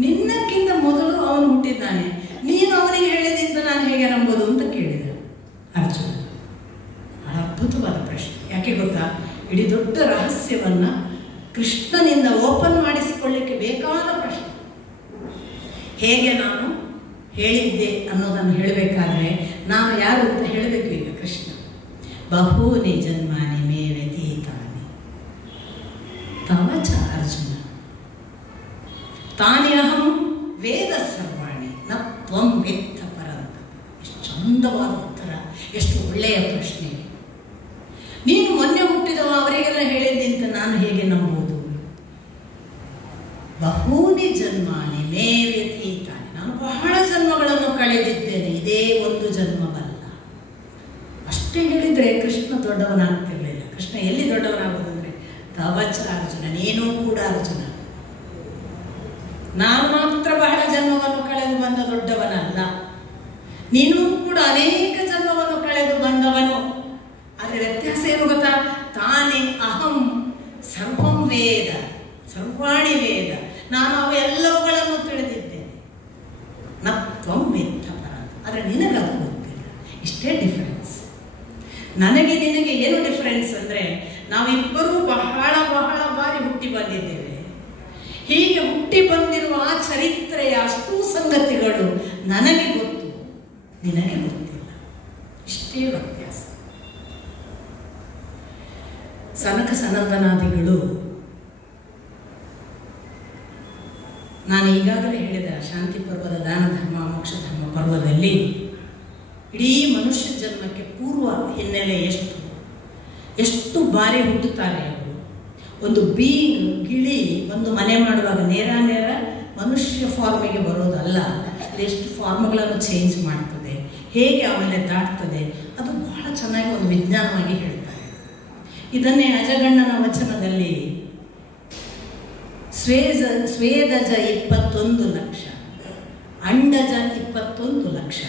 ನಿನ್ನಕ್ಕಿಂತ ಮೊದಲು ಅವನು ಹುಟ್ಟಿದ್ದಾನೆ, ನೀನು ಅವನಿಗೆ ಹೇಳಿದಂತ ನಾನು ಹೇಗೆ ನಂಬೋದು ಅಂತ ಕೇಳಿದ ಅರ್ಜುನ. ಅದ್ಭುತವಾದ ಪ್ರಶ್ನೆ. ಯಾಕೆ ಗೊತ್ತಾ? ಇಡೀ ದೊಡ್ಡ ರಹಸ್ಯವನ್ನು ಕೃಷ್ಣನಿಂದ ಓಪನ್ ಮಾಡಿಸಿಕೊಳ್ಳಿಕ್ಕೆ ಬೇಕಾದ ಪ್ರಶ್ನೆ. ಹೇಗೆ ನಾನು ಹೇಳಿದ್ದೆ ಅನ್ನೋದನ್ನು ಹೇಳಬೇಕಾದ್ರೆ ನಾನು ಯಾರು ಅಂತ ಹೇಳಬೇಕು. ಈಗ ಕೃಷ್ಣ ಬಹೂನಿ ಜನ್ಮಾನಿ ಮೇ ವ್ಯತೀತಾನಿ ತವ ಚ ಅರ್ಜುನ ತಾನಿ ಅಹಂ ವೇದ ಸರ್ವಾಣಿ ನ ತ್ವಂ ವೇತ್ತ ಪರಂತ. ಎಷ್ಟು ಚಂದವಾದ ಉತ್ತರ, ಎಷ್ಟು ಒಳ್ಳೆಯ ಪ್ರಶ್ನೆ. ನೀನು ಮೊನ್ನೆ ಹುಟ್ಟಿದವ, ಅವರಿಗೆಲ್ಲ ಹೇಳಿದ್ದಿಂತ ನಾನು ಹೇಗೆ ನಂಬೋದು? ಬಹೂನಿ ಜನ್ಮಾನಿ ಮೇ ವ್ಯತೀತಾನಿ, ನಾನು ಬಹಳ ಜನ್ಮಗಳನ್ನು ಕಳೆದಿದ್ದೇನೆ, ಇದೇ ಒಂದು ಜನ್ಮವಲ್ಲ. ಅಷ್ಟೇ ಹೇಳಿದರೆ ಕೃಷ್ಣ ದೊಡ್ಡವನಾಗ್ತಿರ್ಲಿಲ್ಲ. ಕೃಷ್ಣ ಎಲ್ಲಿ ದೊಡ್ಡವನಾಗೋದಂದ್ರೆ ತವಚ ಅರ್ಜುನ, ನೀನೂ ಕೂಡ ಅರ್ಜುನ. ನಾನು ಮಾತ್ರ ಬಹಳ ಜನ್ಮವನ್ನು ಕಳೆದು ಬಂದ ದೊಡ್ಡವನಲ್ಲ, ನೀನು ಕೂಡ ಅನೇಕ ಜನ್ಮವನ್ನು ಕಳೆದು ಬಂದವನು. ನಿನಗೆ ಏನು ಡಿಫರೆನ್ಸ್ ಅಂದರೆ, ನಾವಿಬ್ಬರೂ ಬಹಳ ಬಹಳ ಬಾರಿ ಹುಟ್ಟಿ ಬಂದಿದ್ದೇವೆ. ಹೀಗೆ ಹುಟ್ಟಿ ಬಂದಿರುವ ಆ ಚರಿತ್ರೆಯ ಅಷ್ಟೂ ಸಂಗತಿಗಳು ನನಗೆ ಗೊತ್ತು, ನಿನಗೆ ಗೊತ್ತಿಲ್ಲ. ಇಷ್ಟೇ ವ್ಯತ್ಯಾಸ. ಸನಕ ಸನಂದನಾದಿಗಳು, ನಾನು ಈಗಾಗಲೇ ಹೇಳಿದ ಶಾಂತಿ ಪರ್ವದ ದಾನ ಧರ್ಮ ಮೋಕ್ಷ ಧರ್ಮ ಪರ್ವದಲ್ಲಿ ಇಡೀ ಮನುಷ್ಯ ಜನ್ಮಕ್ಕೆ ಪೂರ್ವ ಹಿನ್ನೆಲೆ ಎಷ್ಟು ಬಾರಿ ಹುಟ್ಟುತ್ತಾರೆ ಅವರು. ಒಂದು ಬೀಯಿಂಗ್ ಗಿಳಿ ಒಂದು ಮನೆ ಮಾಡುವಾಗ ನೇರ ಮನುಷ್ಯ ಫಾರ್ಮಿಗೆ ಬರೋದಲ್ಲ, ಎಷ್ಟು ಫಾರ್ಮ್ಗಳನ್ನು ಚೇಂಜ್ ಮಾಡ್ತದೆ, ಹೇಗೆ ಆಮೇಲೆ ದಾಟ್ತದೆ, ಅದು ಬಹಳ ಚೆನ್ನಾಗಿ ಒಂದು ವಿಜ್ಞಾನವಾಗಿ ಹೇಳ್ತಾರೆ. ಇದನ್ನೇ ಅಜಗಣ್ಣನ ವಚನದಲ್ಲಿ ಸ್ವೇದಜ 21 ಲಕ್ಷ, ಅಂಡಜ 21 ಲಕ್ಷ,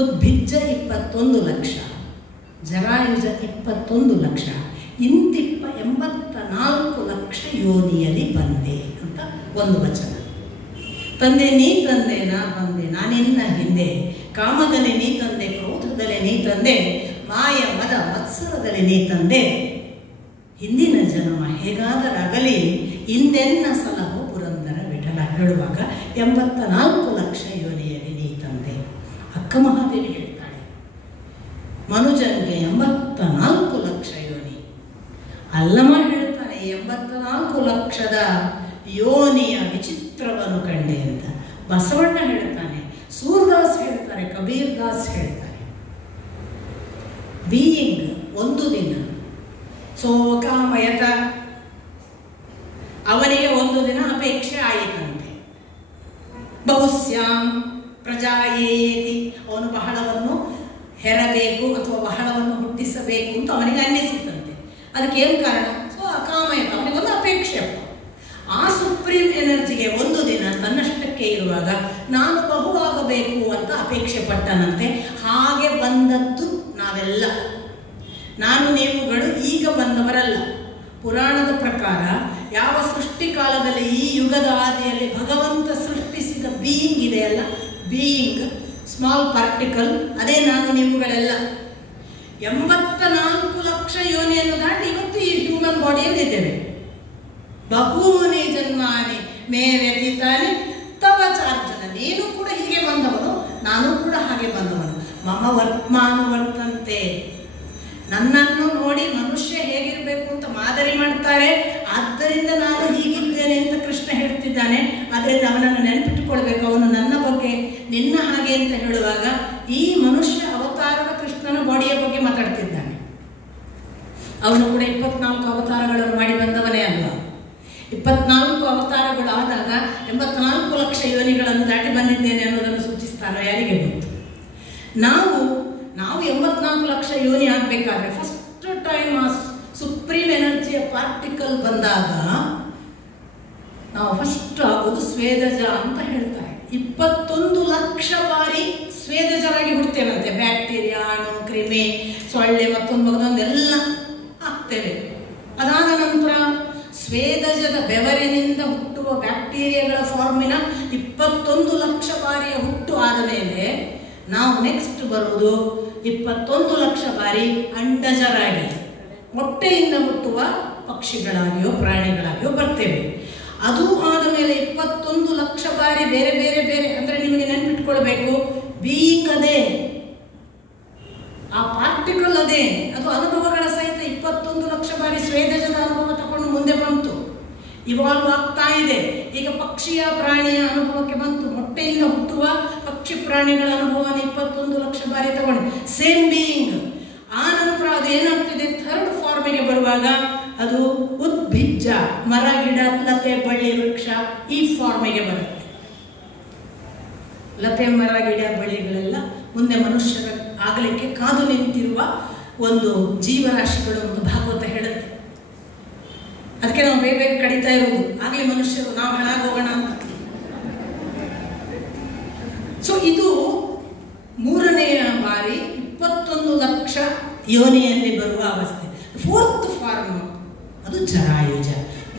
ಉದ್ಭಿಜ್ಜ 21 ಲಕ್ಷ, ಜರಾಯುಜ 21 ಲಕ್ಷ, ಇಂತಿಪ್ಪ 84 ಲಕ್ಷ ಯೋನಿಯಲ್ಲಿ ಬಂದೆ ಅಂತ ಒಂದು ವಚನ. ತಂದೆ ನೀ ತಂದೆ ನಾ ಬಂದೆ, ನಾನಿನ್ನ ಹಿಂದೆ, ಕಾಮದಲ್ಲಿ ನೀ ತಂದೆ, ಕ್ರೋಧದಲ್ಲಿ ನೀ ತಂದೆ, ಮಾಯ ಮದ ಮತ್ಸರದಲ್ಲಿ ನೀ ತಂದೆ, ಹಿಂದಿನ ಜನ್ಮ ಹೇಗಾದರಾಗಲಿ ಇಂದೆನ್ನ ಸಲಹು ಪುರಂದರ ವಿಠಲ ಹೇಳುವಾಗ 84 ಲಕ್ಷ ಯೋನಿಯಲ್ಲಿ ನೀ ತಂದೆ. ಅಕ್ಕ ಮಹಾದೇವಿ ಹೇಳ್ತಾಳೆ, ಮನುಜನಿಗೆ 84 ಲಕ್ಷ ಯೋನಿ. ಅಲ್ಲಮ್ಮ ಹೇಳ್ತಾನೆ 84 ಲಕ್ಷದ ಯೋನಿಯ ವಿಚಿತ್ರವನ್ನು ಕಂಡೆ ಅಂತ. ಬಸವಣ್ಣ ಹೇಳ್ತಾನೆ, ಸೂರ್ದಾಸ್ ಹೇಳ್ತಾರೆ, ಕಬೀರ್ ದಾಸ್ ಹೇಳ್ತಾರೆ. ಬೀಯಿಂಗ್ ಒಂದು ದಿನ ಸೋಕಾಮಯತ, ಅವನಿಗೆ ಒಂದು ದಿನ ಅಪೇಕ್ಷೆ ಆಯಿತಂತೆ. ಬಹುಸ್ಯಾಂ ಪ್ರಜಾಯೇತಿ, ಅವನು ಬಹಳವನ್ನು ಹೆರಬೇಕು ಅಥವಾ ಬಹಳವನ್ನು ಹುಟ್ಟಿಸಬೇಕು ಅಂತ ಅವನಿಗೆ ಅನ್ನಿಸಿತಂತೆ. ಅದಕ್ಕೆ ಏನು ಕಾರಣ? ಸೊ ಅಕಾಮಯತ, ಅವನಿಗೊಂದು ಅಪೇಕ್ಷೆ. ಆ ಸುಪ್ರೀಂ ಎನರ್ಜಿಗೆ ಒಂದು ದಿನ ತನ್ನಷ್ಟಕ್ಕೆ ಇರುವಾಗ ನಾನು ಬಹುವಾಗಬೇಕು ಅಂತ ಅಪೇಕ್ಷೆ ಪಟ್ಟನಂತೆ. ಹಾಗೆ ಬಂದದ್ದು ನಾವೆಲ್ಲ. ನಾನು ನೀವುಗಳು ಈಗ ಬಂದವರಲ್ಲ. ಪುರಾಣದ ಪ್ರಕಾರ ಯಾವ ಸೃಷ್ಟಿ ಕಾಲದಲ್ಲಿ ಈ ಯುಗದ ಆದಿಯಲ್ಲಿ ಭಗವಂತ ಸೃಷ್ಟಿಸಿದ ಬೀಯಿಂಗ್ ಇದೆಯಲ್ಲ, ಬೀಯಿಂಗ್ ಸ್ಮಾಲ್ ಪಾರ್ಟಿಕಲ್, ಅದೇ ನಾನು ನೀವುಗಳೆಲ್ಲ. 84 ಲಕ್ಷ ಯೋನಿಯನ್ನು ದಾಟಿ ಇವತ್ತು ಈ ಹ್ಯೂಮನ್ ಬಾಡಿಯಲ್ಲಿ ಇದ್ದೇವೆ. ಬಹೂನಿ ಜನ್ಮಾನಿ ಮೇ ವ್ಯತೀತಾನಿ ತವ ಚಾರ್ಜನ, ನೀನು ಕೂಡ ಹೀಗೆ ಬಂದವನು, ನಾನು ಕೂಡ ಹಾಗೆ ಬಂದವನು. ಮಮ ವರ್ತ್ಮಾನುವರ್ತಂತೆ, ನನ್ನನ್ನು ನೋಡಿ ಮನುಷ್ಯ ಹೇಗಿರಬೇಕು ಅಂತ ಮಾದರಿ ಮಾಡ್ತಾರೆ, ಆದ್ದರಿಂದ ನಾನು ಹೀಗಿದ್ದೇನೆ ಅಂತ ಕೃಷ್ಣ ಹೇಳ್ತಿದ್ದಾನೆ. ಆದ್ದರಿಂದ ಅವನನ್ನು ನೆನಪಿಟ್ಟುಕೊಳ್ಬೇಕು. ಅವನು ನನ್ನ ಬಗ್ಗೆ ನಿನ್ನ ಹಾಗೆ ಅಂತ ಹೇಳುವಾಗ ಈ ಮನುಷ್ಯ ಅವತಾರದ ಕೃಷ್ಣನ ಬಾಡಿಯ ಬಗ್ಗೆ ಮಾತಾಡ್ತಿದ್ದಾನೆ. ಅವನು ಕೂಡ 24 ಅವತಾರಗಳನ್ನು ಮಾಡಿ ಬಂದವನೇ ಅಲ್ವಾ. 24 ಅವತಾರಗಳು ಆದಾಗ 84 ಲಕ್ಷ ಯೋನಿಗಳನ್ನು ದಾಟಿ ಬಂದಿದ್ದೇನೆ ಅನ್ನೋದನ್ನು ಸೂಚಿಸ್ತಾರೋ ಯಾರಿಗೆ ಗೊತ್ತು. ನಾವು 84 ಲಕ್ಷ ಯೋನಿ ಆಗಬೇಕಾದ್ರೆ ಫಸ್ಟ್ ಟೈಮ್ ಆ ಸುಪ್ರೀಂ ಎನರ್ಜಿಯ ಪಾರ್ಟಿಕಲ್ ಬಂದಾಗ ನಾವು ಫಸ್ಟ್ ಆಗೋದು ಸ್ವೇದಜ ಅಂತ ಹೇಳ್ತಾರೆ. 21 ಲಕ್ಷ ಬಾರಿ ಸ್ವೇದಜರಾಗಿ ಹುಡ್ತೇವಂತೆ. ಬ್ಯಾಕ್ಟೀರಿಯಾ, ಅಣು, ಕ್ರಿಮಿ, ಸೊಳ್ಳೆ, ಮತ್ತೊಂದೆಲ್ಲ ಆಗ್ತೇವೆ. ಅದಾದ ನಂತರ ಸ್ವೇದಜದ ಬೆವರಿನಿಂದ ಹುಟ್ಟುವ ಬ್ಯಾಕ್ಟೀರಿಯಾಗಳ ಫಾರ್ಮಿನ 21 ಲಕ್ಷ ಬಾರಿಯ ಹುಟ್ಟು ಆದ ಮೇಲೆ ನಾವು ನೆಕ್ಸ್ಟ್ ಬರುವುದು 21 ಲಕ್ಷ ಬಾರಿ ಅಂಡಜರಾಗಿ, ಮೊಟ್ಟೆಯಿಂದ ಹುಟ್ಟುವ ಪಕ್ಷಿಗಳಾಗಿಯೋ ಪ್ರಾಣಿಗಳಾಗಿಯೋ ಬರ್ತೇವೆ. ಅದು ಆದ ಮೇಲೆ 21 ಲಕ್ಷ ಬಾರಿ ಬೇರೆ ಬೇರೆ ಬೇರೆ, ಅಂದರೆ ನಿಮಗೆ ನೆನಪಿಟ್ಕೊಳ್ಬೇಕು, ಬೀಯಿಂಗ್ ಅದೇ, ಆ ಪಾರ್ಟಿಕಲ್ ಅದೇ, ಅದು ಅನುಭವಗಳ ಸಹಿತ 21 ಲಕ್ಷ ಬಾರಿ ಸ್ವೇದಜದ ಅನುಭವ ತಗೊಂಡು ಮುಂದೆ ಬಂತು, ಇವಾಲ್ವ್ ಆಗ್ತಾ ಇದೆ. ಈಗ ಪಕ್ಷಿಯ ಪ್ರಾಣಿಯ ಅನುಭವಕ್ಕೆ ಬಂತು, ಮೊಟ್ಟೆಯಿಂದ ಹುಟ್ಟುವ ಪಕ್ಷಿ ಪ್ರಾಣಿಗಳ ಅನುಭವನ 21 ಲಕ್ಷ ಬಾರಿ ತಗೊಂಡು ಸೇಮ್ ಬೀಯಿಂಗ್. ಆ ನಂತರ ಅದು ಏನಾಗ್ತಿದೆ, ಥರ್ಡ್ ಫಾರ್ಮಿಗೆ ಬರುವಾಗ ಅದು ಉದ್ಭಿಜ್ಜ, ಮರ ಗಿಡ ಲತೆ ಬಳ್ಳಿ ವೃಕ್ಷ ಈ ಫಾರ್ಮಿಗೆ ಬರುತ್ತೆ. ಲತೆ ಮರ ಗಿಡ ಬಳ್ಳಿಗಳೆಲ್ಲ ಮುಂದೆ ಮನುಷ್ಯರ ಆಗಲಿಕ್ಕೆ ಕಾದು ನಿಂತಿರುವ ಒಂದು ಜೀವರಾಶಿಗಳು ಅಂತ ಭಾಗವತ ಹೇಳುತ್ತೆ. ಅದಕ್ಕೆ ನಾವು ಬೇಗ ಬೇಗ ಕಡಿತಾ ಇರೋದು, ಆಗಲಿ ಮನುಷ್ಯರು ನಾವು ಹಾಳಾಗೋಗೋಣ ಅಂತ. ಸೊ ಇದು ಮೂರನೆಯ ಬಾರಿ 21 ಲಕ್ಷ ಯೋನಿಯಲ್ಲಿ ಬರುವ ಅವಸ್ಥೆ. ಫೋರ್ತ್ ಫಾರ್ಮ್ ಅದು ಜರಾಯುಜ,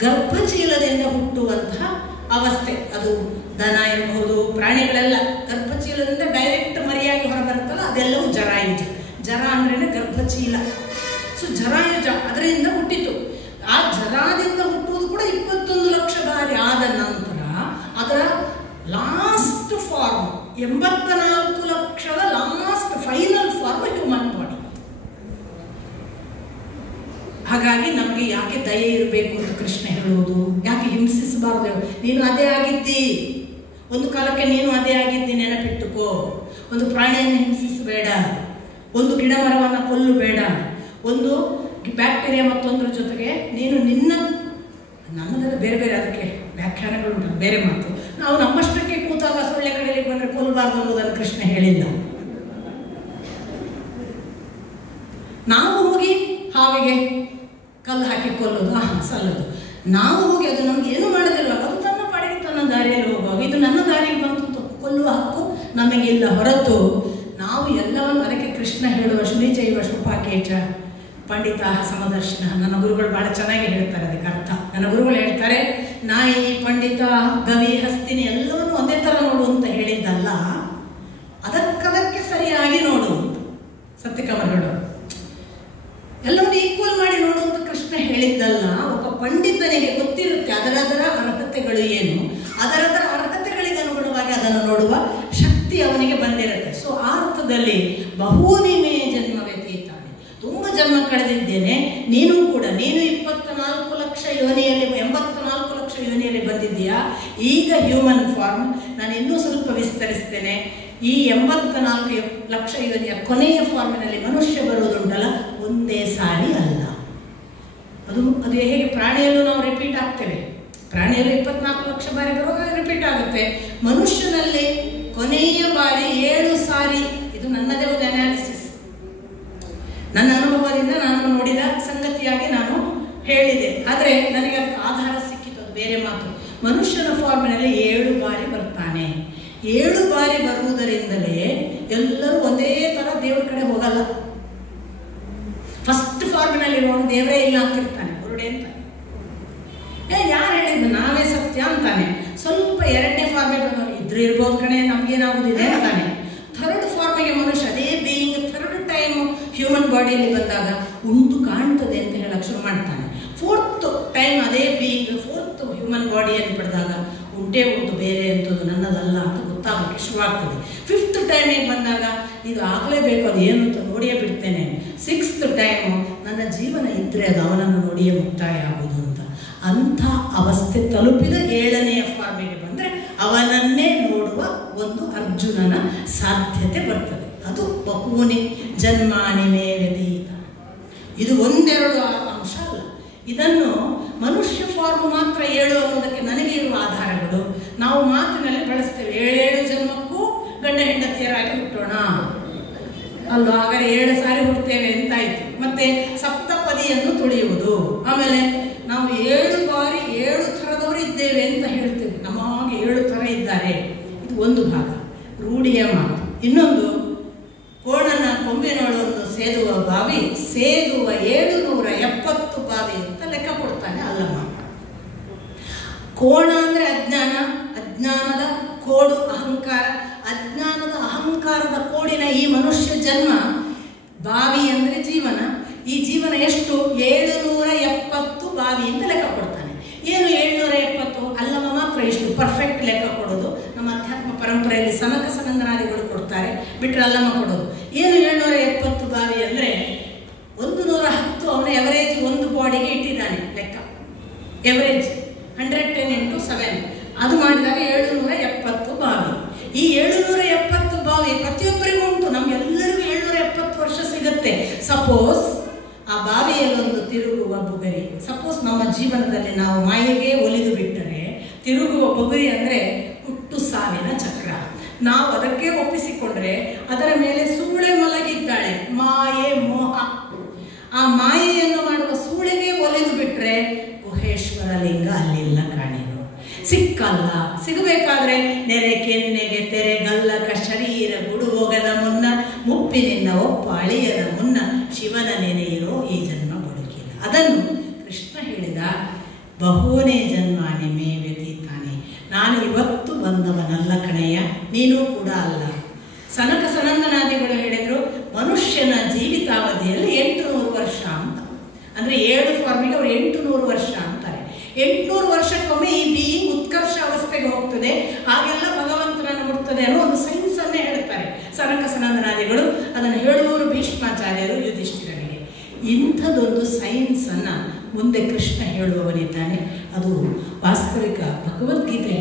ಗರ್ಭಚೀಲದಿಂದ ಹುಟ್ಟುವಂತಹ ಅವಸ್ಥೆ. ಅದು ದನ ಇರಬಹುದು, ಪ್ರಾಣಿಗಳೆಲ್ಲ ಗರ್ಭಚೀಲದಿಂದ ಡೈರೆಕ್ಟ್ ಮರಿಯಾಗಿ ಹೊರಬರುತ್ತಲ್ಲ, ಅದೆಲ್ಲವೂ ಜರಾಯುಜ. ಜರ ಅಂದ್ರೇನೆ ಗರ್ಭಚೀಲ. ಸೊ ಜರಾಯುಜ ಅದರಿಂದ ಹುಟ್ಟಿತು. ಆ ಜರಾದಿಂದ ಹುಟ್ಟುವುದು ಕೂಡ 21 ಲಕ್ಷ ಬಾರಿ ಆದ ನಂತರ ಅದರ ಲಾಸ್ಟ್ ಫಾರ್ಮ್ 84 ಲಕ್ಷದ last final form human body. ಹಾಗಾಗಿ ನಮಗೆ ಯಾಕೆ ದಯೆ ಇರಬೇಕು ಅಂತ ಕೃಷ್ಣ ಹೇಳುವುದು, ಯಾಕೆ ಹಿಂಸಿಸಬಾರದು. ನೀನು ಅದೇ ಆಗಿದ್ದಿ, ಒಂದು ಕಾಲಕ್ಕೆ ನೀನು ಅದೇ ಆಗಿದ್ದಿ, ನೆನಪಿಟ್ಟುಕೋ. ಒಂದು ಪ್ರಾಣಿಯನ್ನು ಹಿಂಸಿಸಬೇಡ, ಒಂದು ಗಿಡ ಮರವನ್ನು ಕೊಲ್ಲಬೇಡ, ಒಂದು ಬ್ಯಾಕ್ಟೀರಿಯಾ ಮತ್ತೊಂದರ ಜೊತೆಗೆ ನೀನು ನಮ್ಮದೆಲ್ಲ ಬೇರೆ ಬೇರೆ ಅದಕ್ಕೆ ವ್ಯಾಖ್ಯಾನಗಳು ಬೇರೆ ಮಾತು. ನಾವು ನಮ್ಮಷ್ಟಕ್ಕೆ ಕೂತಾಗ ಸೊಳ್ಳೆ ಕಡೆಯಲ್ಲಿ ಬಂದರೆ ಕೊಲ್ಲಬಾರ್ದು ಅನ್ನೋದನ್ನು ಕೃಷ್ಣ ಹೇಳಿಲ್ಲ. ನಾವು ಹೋಗಿ ಹಾವಿಗೆ ಕಲ್ಲು ಹಾಕಿ ಕೊಲ್ಲೋದು ಸಲ್ಲದು. ನಾವು ಹೋಗಿ ಅದು ನಮ್ಗೆ ಏನು ಮಾಡೋದಿಲ್ವಾಗ ಅದು ತನ್ನ ಪಾಡಿಗೆ ತನ್ನ ದಾರಿಯಲ್ಲಿ ಹೋಗುವಾಗ ಇದು ನನ್ನ ದಾರಿಗೆ ಬಂತು ಕೊಲ್ಲುವ ಹಕ್ಕು ನಮಗಿಲ್ಲ. ಹೊರತು ನಾವು ಎಲ್ಲವನ್ನು, ಅದಕ್ಕೆ ಕೃಷ್ಣ ಹೇಳುವ ಶ್ರೀಚೈವ ಶುಪಾಕೇಚ ಪಂಡಿತ ಸಮದರ್ಶನ. ನನ್ನ ಗುರುಗಳು ಬಹಳ ಚೆನ್ನಾಗಿ ಹೇಳ್ತಾರೆ ಅದಕ್ಕೆ ಅರ್ಥ. ನನ್ನ ಗುರುಗಳು ಹೇಳ್ತಾರೆ, ನಾಯಿ, ಪಂಡಿತ, ಗವಿ, ಹಸ್ತಿನಿ ಎಲ್ಲವನ್ನು ಒಂದೇ ಥರ ನೋಡು ಅಂತ ಹೇಳಿದ್ದಲ್ಲ, ಅದಕ್ಕದಕ್ಕೆ ಸರಿಯಾಗಿ ನೋಡು ಅಂತ ಸತ್ಯಕಮರ್ಗಳು ಎಲ್ಲವನ್ನು ಈಕ್ವಲ್ ಮಾಡಿ ನೋಡು ಅಂತ ಕೃಷ್ಣ ಹೇಳಿದ್ದಲ್ಲ. ಒಬ್ಬ ಪಂಡಿತನಿಗೆ ಗೊತ್ತಿರುತ್ತೆ ಅದರದರ ಅರ್ಹತೆಗಳು ಏನು, ಅದರದರ ಅರ್ಹತೆಗಳಿಗೆ ಅನುಗುಣವಾಗಿ ಅದನ್ನು ನೋಡುವ ಶಕ್ತಿ ಅವನಿಗೆ ಬಂದಿರುತ್ತೆ. ಸೊ ಆ ಅರ್ಥದಲ್ಲಿ ಬಹೂನಿ ಮೇ ಜನ್ಮ ವ್ಯತೀತಾನೆ, ತುಂಬ ಜನ್ಮ ಕಳೆದಿದ್ದೇನೆ, ನೀನು ಕೂಡ. ನೀನು 24 ಲಕ್ಷ ಯೋನಿಯಲ್ಲಿ 84 ಲಕ್ಷ ಯೋನಿಯಲ್ಲಿ ಬಂದಿದ್ದೀಯಾ. ಈಗ ಹ್ಯೂಮನ್ ಫಾರ್ಮ್ ನಾನು ಇನ್ನೂ ಸ್ವಲ್ಪ ವಿಸ್ತರಿಸ್ತೇನೆ. ಈ 84 ಲಕ್ಷ ಯೋನಿಯ ಕೊನೆಯ ಫಾರ್ಮಿನಲ್ಲಿ ಮನುಷ್ಯ ಬರುವುದುಂಟಲ್ಲ, ಒಂದೇ ಸಾರಿ ಅಲ್ಲ. ಅದು ಹೇಗೆ ಪ್ರಾಣಿಯಲ್ಲೂ ನಾವು ರಿಪೀಟ್ ಆಗ್ತೇವೆ, ಪ್ರಾಣಿಯಲ್ಲೂ 24 ಲಕ್ಷ ಬಾರಿ ಬರುವಾಗ ರಿಪೀಟ್ ಆಗುತ್ತೆ. ಮನುಷ್ಯನಲ್ಲಿ ಕೊನೆಯ ಬಾರಿ 7 ಸಾರಿ. ಇದು ನನ್ನದೇ ಒಂದು ಅನಾಲಿಸಿಸ್, ನನ್ನ ಅನುಭವದಿಂದ ನಾನು ನೋಡಿದ ಸಂಗತಿಯಾಗಿ ನಾನು ಹೇಳಿದೆ. ಆದರೆ ನನಗೆ ಅದಕ್ಕೆ ಆಧಾರ ಸಿಕ್ಕಿತು, ಅದು ಬೇರೆ ಮಾತು. ಮನುಷ್ಯನ ಫಾರ್ಮಿನಲ್ಲಿ 7 ಬಾರಿ ಬರ್ತಾನೆ. 7 ಬಾರಿ ಬರುವುದರಿಂದಲೇ ಎಲ್ಲರೂ ಒಂದೇ ಥರ ದೇವ್ರ ಕಡೆ ಹೋಗಲ್ಲ. ಫಸ್ಟ್ ಫಾರ್ಮಿನಲ್ಲಿ ಇರುವವನು ದೇವರೇ ಇಲ್ಲ ಅಂತಿರ್ತಾನೆ, ಗುರುಡೆ ಅಂತಾನೆ. ಯಾರು ಹೇಳಿದ್ದು, ನಾವೇ ಸತ್ಯ ಅಂತಾನೆ. ಸ್ವಲ್ಪ 2ನೇ ಫಾರ್ಮಿಗೆ ಬಂದವನು ಇದ್ರೆ ಇರ್ಬೋದು ಕಣೆ, ನಮ್ಗೇನಾಗುದಿದೆ ಅಂತಾನೆ. 3rd ಫಾರ್ಮಿಗೆ ಮನುಷ್ಯ ಅದೇ ಬೀಯಿಂಗ್ 3rd ಟೈಮ್ ಹ್ಯೂಮನ್ ಬಾಡಿಯಲ್ಲಿ ಬಂದಾಗ ಉಂಟು ಕಾಣ್ತದೆ ಅಂತ ಹೇಳಕ್ ಶುರು ಮಾಡ್ತಾನೆ. 4th ಟೈಮ್ ಅದೇ ಬೀಯಿಂಗ್ 4th ಹ್ಯೂಮನ್ ಬಾಡಿಯನ್ನು ಪಡೆದಾಗ ಉಂಟೇ ಉಂಟು, ಬೇರೆ ಅಂತದ್ದು ನನ್ನದಲ್ಲ ಅಂತ ಗೊತ್ತಾಗಲಿಕ್ಕೆ ಶುರುವಾಗ್ತದೆ. 5th ಟೈಮಿಗೆ ಬಂದಾಗ ಇದು ಆಗಲೇಬೇಕು, ಅದು ಏನು ಅಂತ ನೋಡಿಯೇ ಬಿಡ್ತೇನೆ. 6th ಟೈಮು ನನ್ನ ಜೀವನ ಇದ್ದರೆ ಅದು ಅವನನ್ನು ನೋಡಿಯೇ ಮುಕ್ತಾಯ ಆಗುವುದು ಅಂತ. ಅಂಥ ಅವಸ್ಥೆ ತಲುಪಿದ 7ನೇ ಫಾರ್ಮಿಗೆ ಬಂದರೆ ಅವನನ್ನೇ ನೋಡುವ ಒಂದು ಅರ್ಜುನನ ಸಾಧ್ಯತೆ ಬರ್ತದೆ. ಅದು ಬಹೂನಿ ಜನ್ಮಾನಿ ಮೇ ವ್ಯತೀತ. ಇದು ಒಂದೆರಡು ಅಂಶ ಅಲ್ಲ. ಇದನ್ನು ಮನುಷ್ಯ ಫಾರ್ಮ್ ಮಾತ್ರ 7 ಅನ್ನೋದಕ್ಕೆ ನನಗೆ ಇರುವ ಆಧಾರಗಳು ನಾವು ಮಾತಿನಲ್ಲಿ ಬಳಸ್ತೇವೆ. 7 ಜನ್ಮಕ್ಕೂ ಗಂಡ ಹೆಂಡತಿಯರಾಗಿ ಹುಟ್ಟೋಣ ಅಲ್ವಾ, ಹಾಗಾದ್ರೆ 7 ಸಾರಿ ಹುಡ್ತೇವೆ ಅಂತಾಯ್ತು. ಮತ್ತೆ ಸಪ್ತಪದಿಯನ್ನು ತುಳಿಯುವುದು, ಆಮೇಲೆ ನಾವು 7 ಬಾರಿ 7 ಥರದವರು ಇದ್ದೇವೆ ಅಂತ ಹೇಳ್ತೇವೆ. ನಮಗೆ 7 ಥರ ಇದ್ದಾರೆ. ಇದು ಒಂದು ಭಾಗ, ರೂಢಿಯ ಮಾತು. ಇನ್ನೊಂದು, ಕೋಣನ ಕೊಂಬಿನೊಳೊಂದು ಸೇದುವ ಬಾವಿ, ಸೇದುವ 770 ಬಾವಿ ಅಂತ ಲೆಕ್ಕ ಕೊಡ್ತಾನೆ ಅಲ್ಲಮ್ಮ. ಕೋಣ ಅಂದ್ರೆ ಅಜ್ಞಾನ, ಅಜ್ಞಾನದ ಕೋಡು ಅಹಂಕಾರ, ಅಜ್ಞಾನದ ಅಹಂಕಾರದ ಕೋಡಿನ ಈ ಮನುಷ್ಯ ಜನ್ಮ. ಬಾವಿ ಅಂದರೆ ಜೀವನ. ಈ ಜೀವನ ಎಷ್ಟು? 770 ಬಾವಿ ಅಂತ ಲೆಕ್ಕ ಕೊಡ್ತಾನೆ. ಏನು 770? ಅಲ್ಲಮ್ಮ ಮಾತ್ರ ಇಷ್ಟು ಪರ್ಫೆಕ್ಟ್ ಲೆಕ್ಕ ಕೊಡೋದು. ನಮ್ಮ ಅಧ್ಯಾತ್ಮ ಪರಂಪರೆಯಲ್ಲಿ ಸನಕ ಸನಂದನಾದಿಗಳು ಕೊಡ್ತಾರೆ, ಬಿಟ್ಟರೆ ಅಲ್ಲಮ್ಮ ಕೊಡೋದು. ಏನು 770 ಬಾವಿ ಅಂದರೆ 110 ಅವನ ಎವರೇಜ್ ಒಂದು ಬಾಡಿಗೆ ಇಟ್ಟಿದ್ದಾನೆ ಲೆಕ್ಕ. ಎವರೇಜ್ 110 × 7 ಅದು ಮಾಡಿದಾಗ 770 ಬಾವಿ. ಈ 770 ಬಾವಿ ಪ್ರತಿಯೊಬ್ಬರಿಗೂ ಉಂಟು. ನಮ್ಗೆಲ್ಲರಿಗೂ 770 ವರ್ಷ ಸಿಗುತ್ತೆ. ಸಪೋಸ್ ಆ ಬಾವಿಯಲ್ಲೊಂದು ತಿರುಗುವ ಬುಗರಿ, ಸಪೋಸ್ ನಮ್ಮ ಜೀವನದಲ್ಲಿ ನಾವು ಮಾಯೆಗೆ ಒಲಿದು ಬಿಟ್ಟರೆ, ತಿರುಗುವ ಬುಗರಿ ಅಂದರೆ ಹುಟ್ಟು ಸಾವಿನ ಚಕ್ರ. ನಾವು ಅದಕ್ಕೆ ಒಪ್ಪಿಸಿಕೊಂಡ್ರೆ ಅದರ ಮೇಲೆ ಸೂಳೆ ಮಲಗಿದ್ದಾಳೆ, ಮಾಯೆ ಮೋಹ. ಆ ಮಾಯೆಯನ್ನು ಮಾಡುವ ಸೂಳೆಗೆ ಒಲಿದು ಬಿಟ್ಟರೆ ಗುಹೇಶ್ವರ ಲಿಂಗ ಅಲ್ಲಿಲ್ಲ ಕಾಣಿರು, ಸಿಕ್ಕಲ್ಲ. ಸಿಗಬೇಕಾದ್ರೆ ನೆರೆ ಕೆನ್ನೆಗೆ ತೆರೆಗಲ್ಲಕ ಶರೀರ ಗುಡು ಹೋಗದ ಮುನ್ನ, ಮುಪ್ಪಿನಿಂದ ಒಪ್ಪ ಅಳಿಯದ ಮುನ್ನ, ಶಿವನ ನೆನೆಯಿರೋ ಈ ಜನ್ಮ ಬದುಕಿಲ್ಲ. ಅದನ್ನು ಕೃಷ್ಣ ಹೇಳಿದ, ಬಹೂನೇ ಜನ್ಮಾನಿ ಮೇ ವ್ಯತೀತಾನೆ. ನಾನು ಇವತ್ತು ಬಂದವನಲ್ಲ ಕಣಯ್ಯ, ನೀನು ಕೂಡ ಅಲ್ಲ. ಸನಕ ಸನಂದನಾದಿಗಳು ಹೇಳಿದರು, ಮನುಷ್ಯನ ಜೀವಿತಾವಧಿಯಲ್ಲಿ 800 ವರ್ಷ ಅಂತ. 800 ವರ್ಷ ಅಂತಾರೆ. 800 ವರ್ಷಕ್ಕೊಮ್ಮೆ ಈ ಬೀಯಿಂಗ್ ಉತ್ಕರ್ಷ ಅವಸ್ಥೆಗೆ ಹೋಗ್ತದೆ, ಹಾಗೆಲ್ಲ ಭಗವಂತನನ್ನು ಮುಟ್ತದೆ ಅನ್ನೋ ಒಂದು ಸೈನ್ಸನ್ನೇ ಹೇಳ್ತಾರೆ ಸನಕ ಸನಂದನಾದಿಗಳು. ಅದನ್ನು ಹೇಳುವವರು ಭೀಷ್ಮಾಚಾರ್ಯರು ಯುಧಿಷ್ಠಿರನಿಗೆ. ಇಂಥದ್ದೊಂದು ಸೈನ್ಸನ್ನು ಮುಂದೆ ಕೃಷ್ಣ ಹೇಳುವವನಿದ್ದಾನೆ. ಅದು ವಾಸ್ತವಿಕ ಭಗವದ್ಗೀತೆ